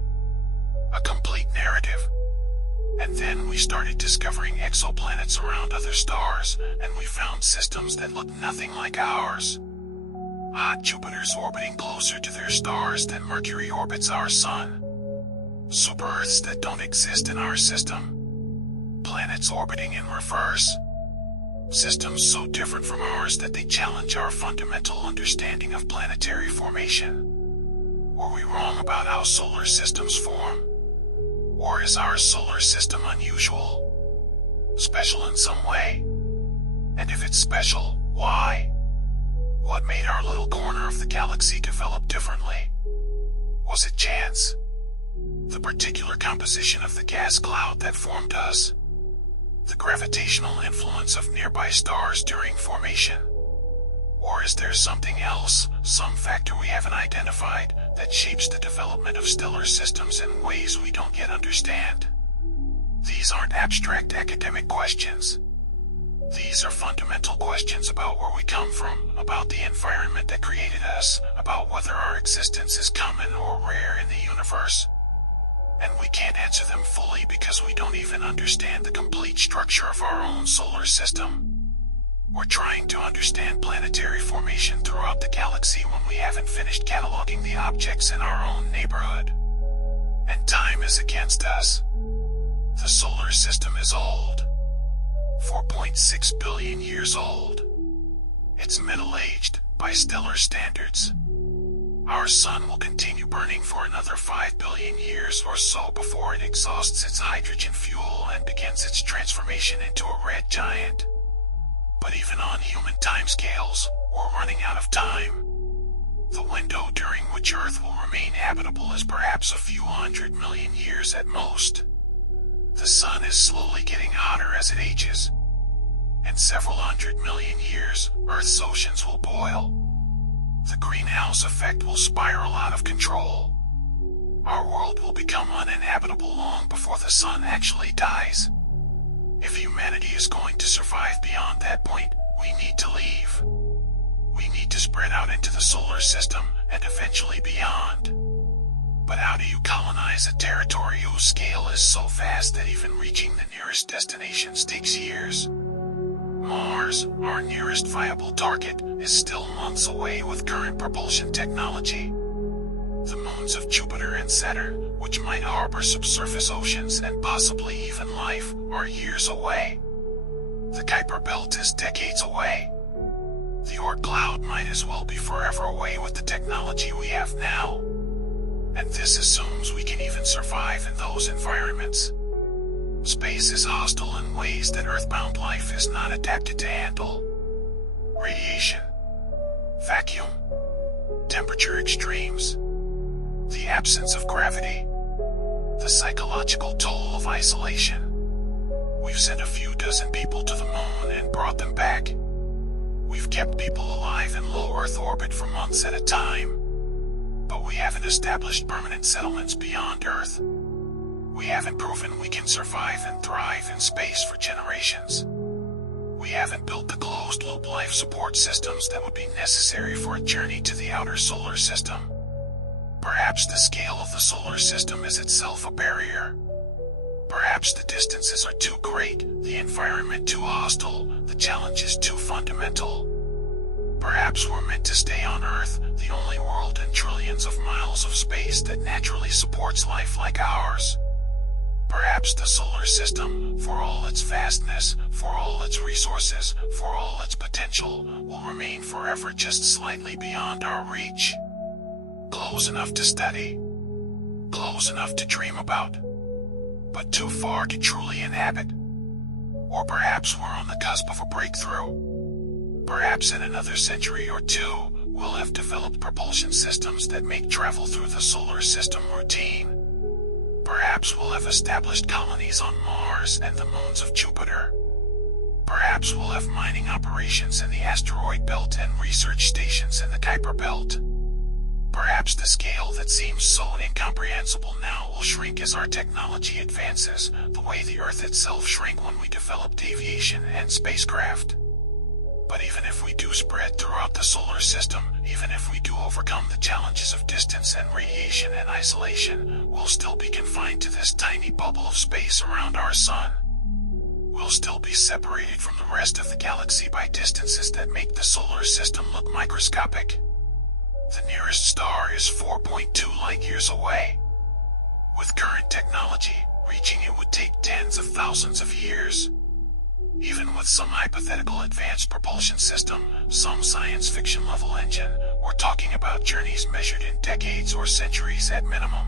A complete narrative. And then we started discovering exoplanets around other stars, and we found systems that looked nothing like ours. Hot Jupiters orbiting closer to their stars than Mercury orbits our sun. Super-Earths that don't exist in our system. Planets orbiting in reverse. Systems so different from ours that they challenge our fundamental understanding of planetary formation. Were we wrong about how solar systems form? Or is our solar system unusual? Special in some way? And if it's special, why? What made our little corner of the galaxy develop differently? Was it chance? The particular composition of the gas cloud that formed us? The gravitational influence of nearby stars during formation? Or is there something else, some factor we haven't identified, that shapes the development of stellar systems in ways we don't yet understand? These aren't abstract academic questions. These are fundamental questions about where we come from, about the environment that created us, about whether our existence is common or rare in the universe. And we can't answer them fully because we don't even understand the complete structure of our own solar system. We're trying to understand planetary formation throughout the galaxy when we haven't finished cataloging the objects in our own neighborhood. And time is against us. The solar system is old. 4.6 billion years old. It's middle-aged by stellar standards. Our sun will continue burning for another 5 billion years or so before it exhausts its hydrogen fuel and begins its transformation into a red giant. But even on human timescales, we're running out of time. The window during which Earth will remain habitable is perhaps a few 100 million years at most. The sun is slowly getting hotter as it ages. In several 100 million years, Earth's oceans will boil. The greenhouse effect will spiral out of control. Our world will become uninhabitable long before the sun actually dies. If humanity is going to survive beyond that point, we need to leave. We need to spread out into the solar system and eventually beyond. But how do you colonize a territory whose scale is so vast that even reaching the nearest destinations takes years? Mars, our nearest viable target, is still months away with current propulsion technology. The moons of Jupiter and Saturn, which might harbor subsurface oceans and possibly even life, are years away. The Kuiper Belt is decades away. The Oort Cloud might as well be forever away with the technology we have now. And this assumes we can even survive in those environments. Space is hostile in ways that Earthbound life is not adapted to handle. Radiation, vacuum, temperature extremes, the absence of gravity, the psychological toll of isolation. We've sent a few dozen people to the moon and brought them back. We've kept people alive in low Earth orbit for months at a time. But we haven't established permanent settlements beyond Earth. We haven't proven we can survive and thrive in space for generations. We haven't built the closed-loop life support systems that would be necessary for a journey to the outer solar system. Perhaps the scale of the solar system is itself a barrier. Perhaps the distances are too great, the environment too hostile, the challenges too fundamental. Perhaps we're meant to stay on Earth, the only world in trillions of miles of space that naturally supports life like ours. Perhaps the solar system, for all its vastness, for all its resources, for all its potential, will remain forever just slightly beyond our reach. Close enough to study. Close enough to dream about. But too far to truly inhabit. Or perhaps we're on the cusp of a breakthrough. Perhaps in another century or two, we'll have developed propulsion systems that make travel through the solar system routine. Perhaps we'll have established colonies on Mars and the moons of Jupiter. Perhaps we'll have mining operations in the asteroid belt and research stations in the Kuiper belt. Perhaps the scale that seems so incomprehensible now will shrink as our technology advances, the way the Earth itself shrank when we developed aviation and spacecraft. But even if we do spread throughout the solar system, even if we do overcome the challenges of distance and radiation and isolation, we'll still be confined to this tiny bubble of space around our sun. We'll still be separated from the rest of the galaxy by distances that make the solar system look microscopic. The nearest star is 4.2 light years away. With current technology, reaching it would take tens of thousands of years. Even with some hypothetical advanced propulsion system, some science fiction level engine, we're talking about journeys measured in decades or centuries at minimum.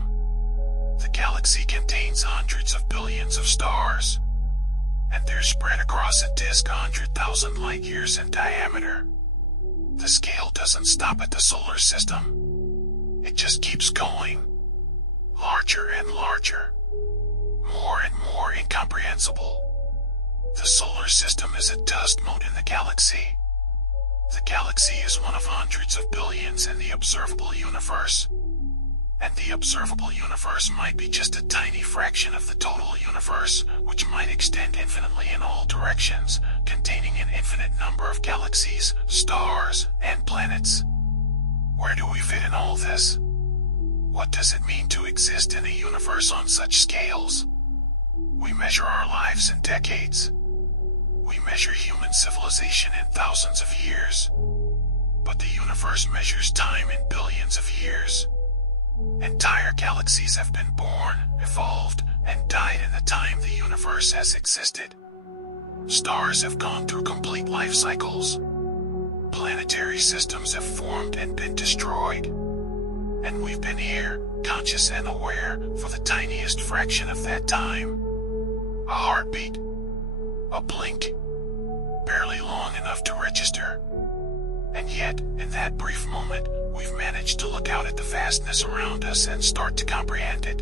The galaxy contains hundreds of billions of stars, and they're spread across a disk 100,000 light years in diameter. The scale doesn't stop at the solar system. It just keeps going. Larger and larger. More and more incomprehensible. The solar system is a dust mote in the galaxy. The galaxy is one of hundreds of billions in the observable universe. And the observable universe might be just a tiny fraction of the total universe, which might extend infinitely in all directions, containing an infinite number of galaxies, stars, and planets. Where do we fit in all this? What does it mean to exist in a universe on such scales? We measure our lives in decades. We measure human civilization in thousands of years. But the universe measures time in billions of years. Entire galaxies have been born, evolved, and died in the time the universe has existed. Stars have gone through complete life cycles. Planetary systems have formed and been destroyed. And we've been here, conscious and aware, for the tiniest fraction of that time. A heartbeat. A blink. Barely long enough to register. And yet, in that brief moment, we've managed to look out at the vastness around us and start to comprehend it.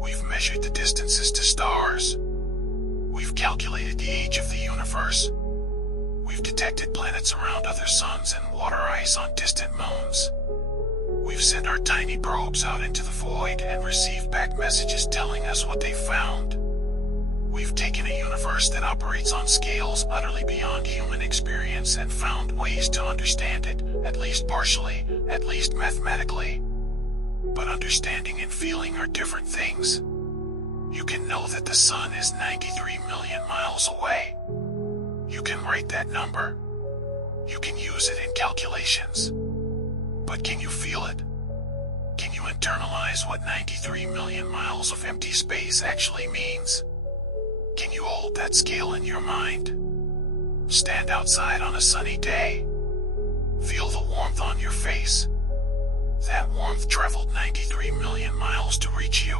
We've measured the distances to stars. We've calculated the age of the universe. We've detected planets around other suns and water ice on distant moons. We've sent our tiny probes out into the void and received back messages telling us what they found. We've taken a universe that operates on scales utterly beyond human experience and found ways to understand it, at least partially, at least mathematically. But understanding and feeling are different things. You can know that the sun is 93 million miles away. You can write that number. You can use it in calculations. But can you feel it? Can you internalize what 93 million miles of empty space actually means? Can you hold that scale in your mind? Stand outside on a sunny day. Feel the warmth on your face. That warmth traveled 93 million miles to reach you.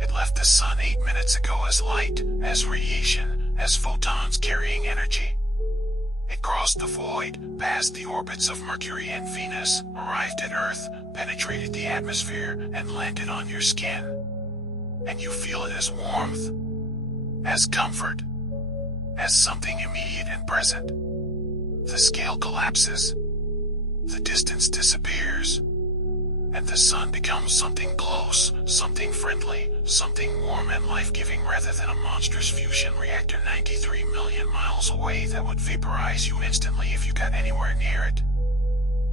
It left the sun 8 minutes ago as light, as radiation, as photons carrying energy. It crossed the void, passed the orbits of Mercury and Venus, arrived at Earth, penetrated the atmosphere, and landed on your skin. And you feel it as warmth, as comfort, as something immediate and present. The scale collapses. The distance disappears. And the sun becomes something close, something friendly, something warm and life-giving rather than a monstrous fusion reactor 93 million miles away that would vaporize you instantly if you got anywhere near it.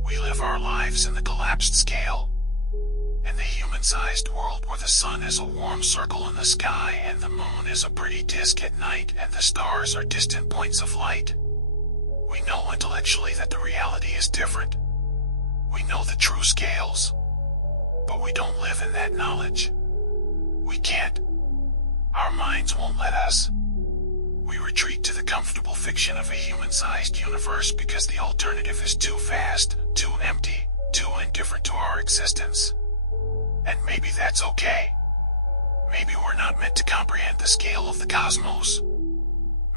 We live our lives in the collapsed scale. In the human-sized world where the sun is a warm circle in the sky and the moon is a pretty disk at night and the stars are distant points of light. We know intellectually that the reality is different. We know the true scales. But we don't live in that knowledge. We can't. Our minds won't let us. We retreat to the comfortable fiction of a human-sized universe because the alternative is too vast, too empty, too indifferent to our existence. And maybe that's okay. Maybe we're not meant to comprehend the scale of the cosmos.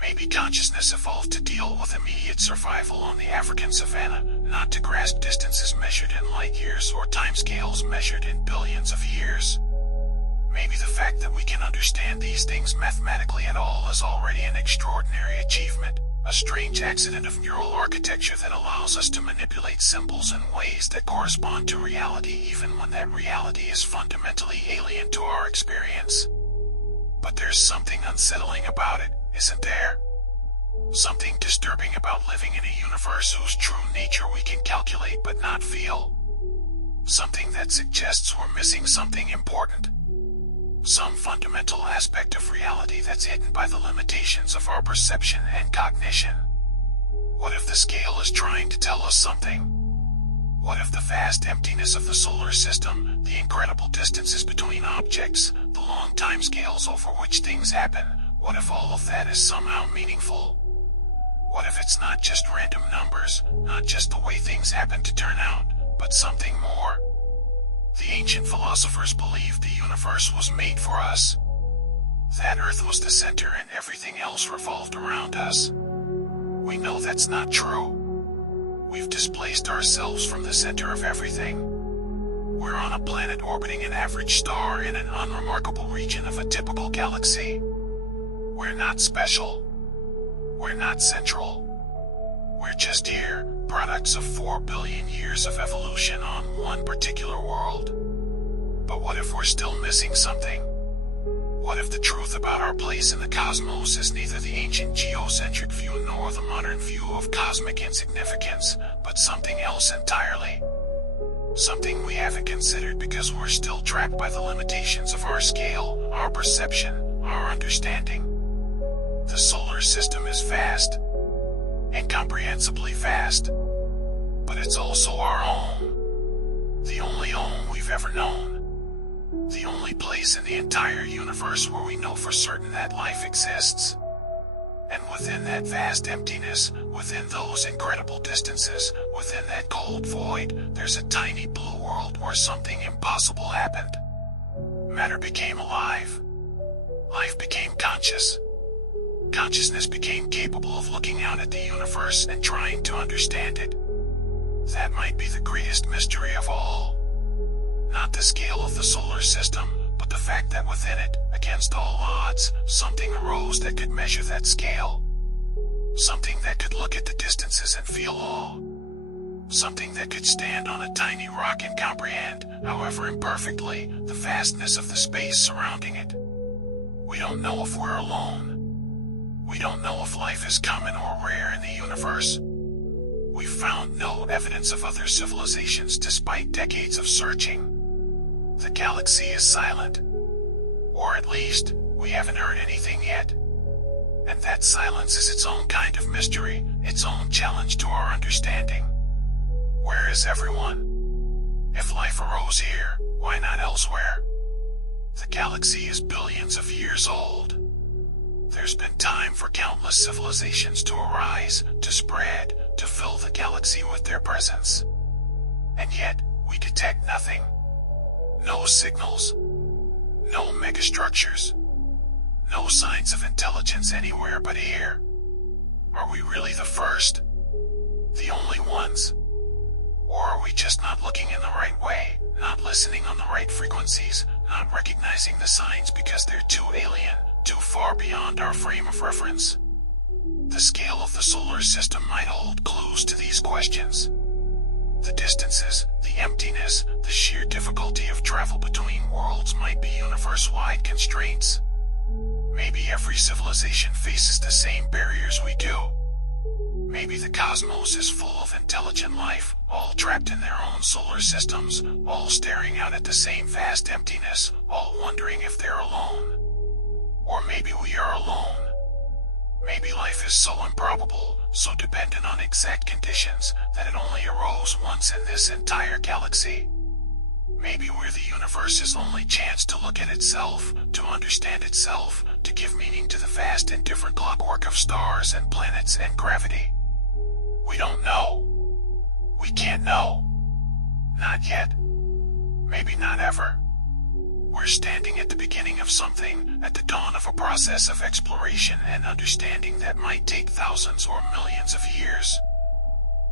Maybe consciousness evolved to deal with immediate survival on the African savanna, not to grasp distances measured in light years or timescales measured in billions of years. Maybe the fact that we can understand these things mathematically at all is already an extraordinary achievement, a strange accident of neural architecture that allows us to manipulate symbols in ways that correspond to reality even when that reality is fundamentally alien to our experience. But there's something unsettling about it, isn't there? Something disturbing about living in a universe whose true nature we can calculate but not feel. Something that suggests we're missing something important. Some fundamental aspect of reality that's hidden by the limitations of our perception and cognition. What if the scale is trying to tell us something? What if the vast emptiness of the solar system, the incredible distances between objects, the long timescales over which things happen, what if all of that is somehow meaningful? What if it's not just random numbers, not just the way things happen to turn out, but something more? The ancient philosophers believed the universe was made for us. That Earth was the center and everything else revolved around us. We know that's not true. We've displaced ourselves from the center of everything. We're on a planet orbiting an average star in an unremarkable region of a typical galaxy. We're not special. We're not central. We're just here, products of 4 billion years of evolution on one particular world. But what if we're still missing something? What if the truth about our place in the cosmos is neither the ancient geocentric view nor the modern view of cosmic insignificance, but something else entirely? Something we haven't considered because we're still trapped by the limitations of our scale, our perception, our understanding. The solar system is vast. Incomprehensibly vast. But it's also our home. The only home we've ever known. The only place in the entire universe where we know for certain that life exists. And within that vast emptiness, within those incredible distances, within that cold void, there's a tiny blue world where something impossible happened. Matter became alive. Life became conscious. Consciousness became capable of looking out at the universe and trying to understand it. That might be the greatest mystery of all. Not the scale of the solar system, but the fact that within it, against all odds, something arose that could measure that scale. Something that could look at the distances and feel awe. Something that could stand on a tiny rock and comprehend, however imperfectly, the vastness of the space surrounding it. We don't know if we're alone. We don't know if life is common or rare in the universe. We've found no evidence of other civilizations despite decades of searching. The galaxy is silent. Or at least, we haven't heard anything yet. And that silence is its own kind of mystery, its own challenge to our understanding. Where is everyone? If life arose here, why not elsewhere? The galaxy is billions of years old. There's been time for countless civilizations to arise, to spread, to fill the galaxy with their presence. And yet, we detect nothing. No signals. No megastructures. No signs of intelligence anywhere but here. Are we really the first? The only ones? Or are we just not looking in the right way, not listening on the right frequencies, not recognizing the signs because they're too alien, too far beyond our frame of reference? The scale of the solar system might hold clues to these questions. The distances, the emptiness, the sheer difficulty of travel between worlds might be universe-wide constraints. Maybe every civilization faces the same barriers we do. Maybe the cosmos is full of intelligent life, all trapped in their own solar systems, all staring out at the same vast emptiness, all wondering if they're alone. Or maybe we are alone. Maybe life is so improbable, so dependent on exact conditions, that it only arose once in this entire galaxy. Maybe we're the universe's only chance to look at itself, to understand itself, to give meaning to the vast and different clockwork of stars and planets and gravity. We don't know. We can't know. Not yet. Maybe not ever. We're standing at the beginning of something, at the dawn of a process of exploration and understanding that might take thousands or millions of years.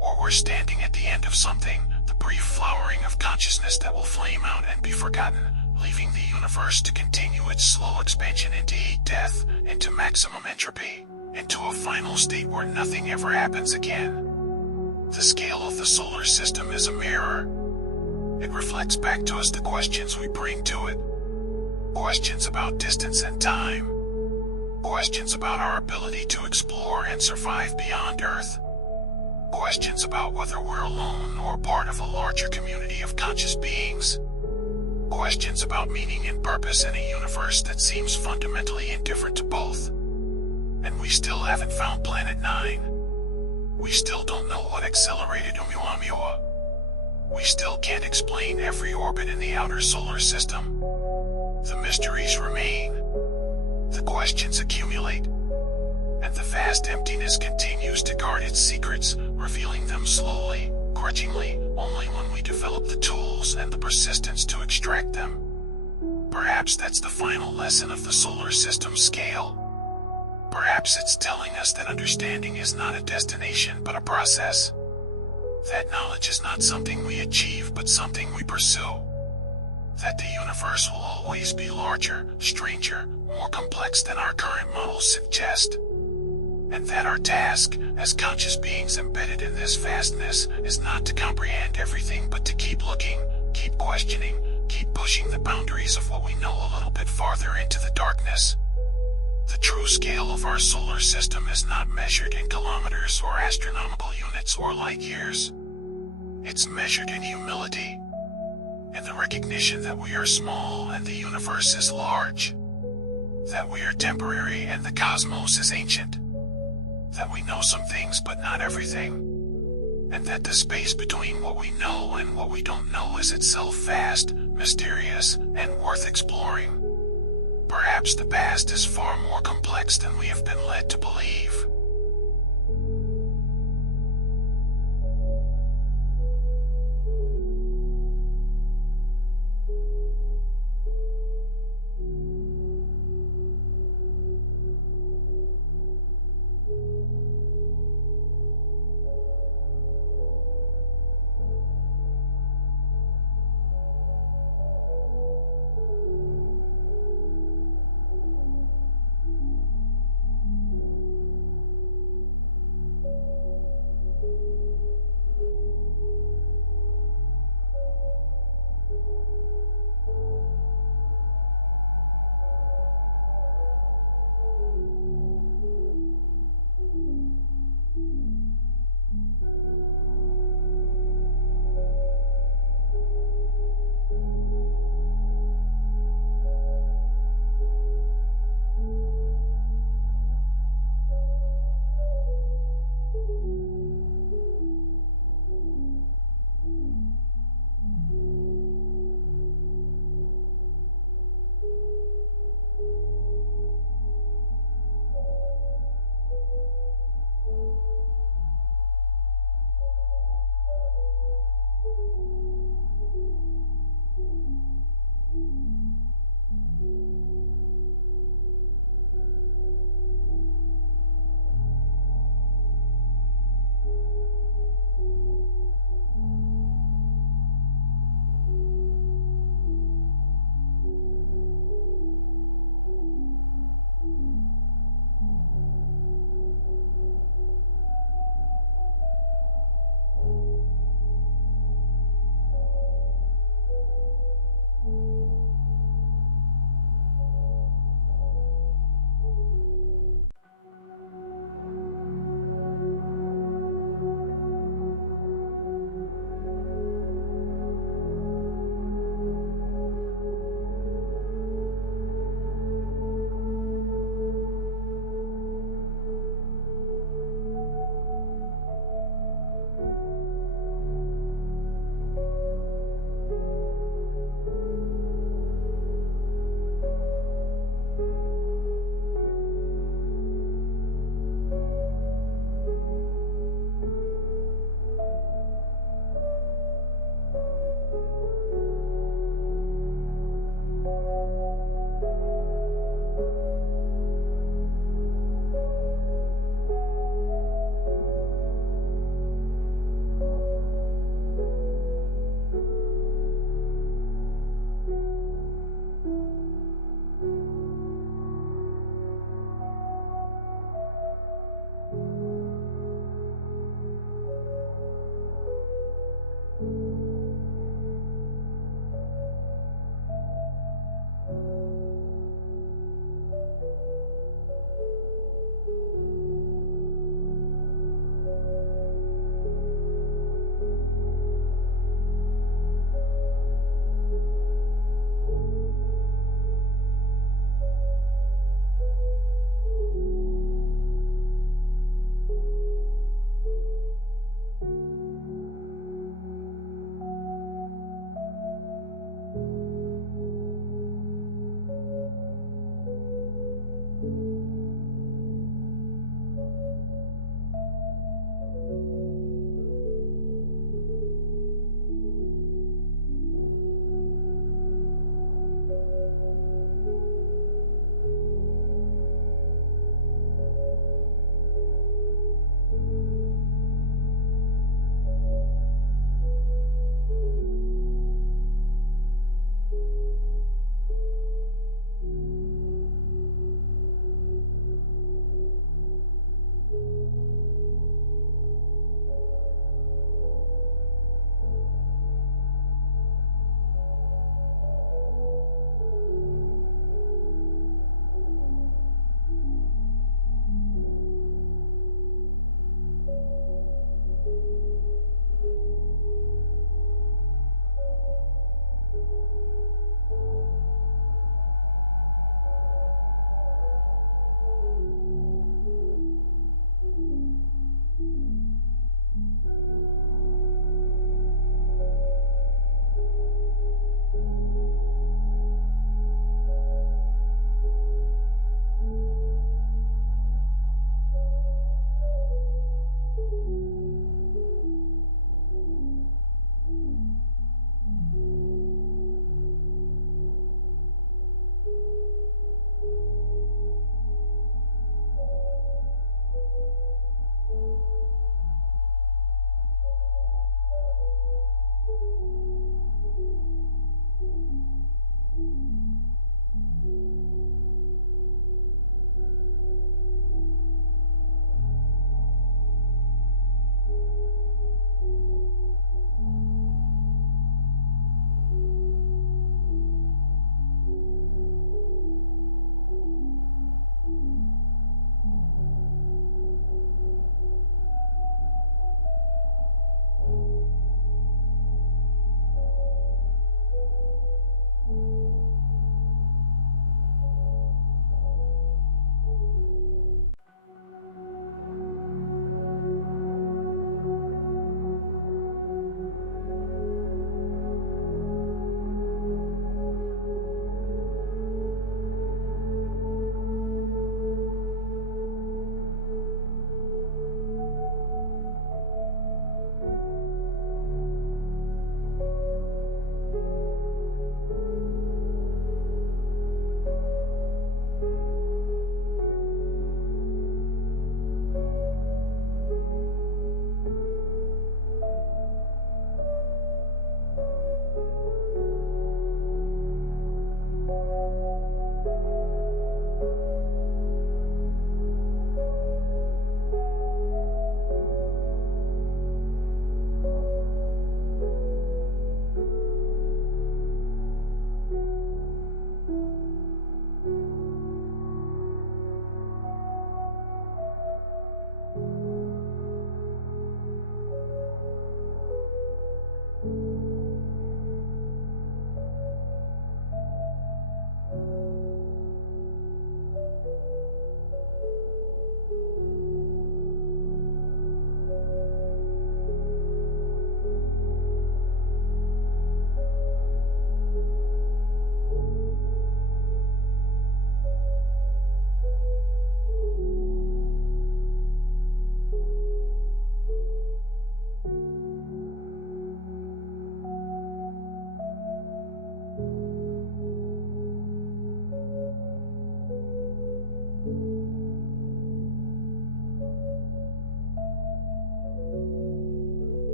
Or we're standing at the end of something, the brief flowering of consciousness that will flame out and be forgotten, leaving the universe to continue its slow expansion into heat death, into maximum entropy, into a final state where nothing ever happens again. The scale of the solar system is a mirror. It reflects back to us the questions we bring to it. Questions about distance and time. Questions about our ability to explore and survive beyond Earth. Questions about whether we're alone or part of a larger community of conscious beings. Questions about meaning and purpose in a universe that seems fundamentally indifferent to both. And we still haven't found Planet 9. We still don't know what accelerated Oumuamua. We still can't explain every orbit in the outer solar system. The mysteries remain. The questions accumulate. And the vast emptiness continues to guard its secrets, revealing them slowly, grudgingly, only when we develop the tools and the persistence to extract them. Perhaps that's the final lesson of the solar system scale. Perhaps it's telling us that understanding is not a destination but a process. That knowledge is not something we achieve but something we pursue. That the universe will always be larger, stranger, more complex than our current models suggest. And that our task, as conscious beings embedded in this vastness, is not to comprehend everything but to keep looking, keep questioning, keep pushing the boundaries of what we know a little bit farther into the darkness. The true scale of our solar system is not measured in kilometers or astronomical units or light years. It's measured in humility, in the recognition that we are small and the universe is large, that we are temporary and the cosmos is ancient, that we know some things but not everything, and that the space between what we know and what we don't know is itself vast, mysterious, and worth exploring. Perhaps the past is far more complex than we have been led to believe.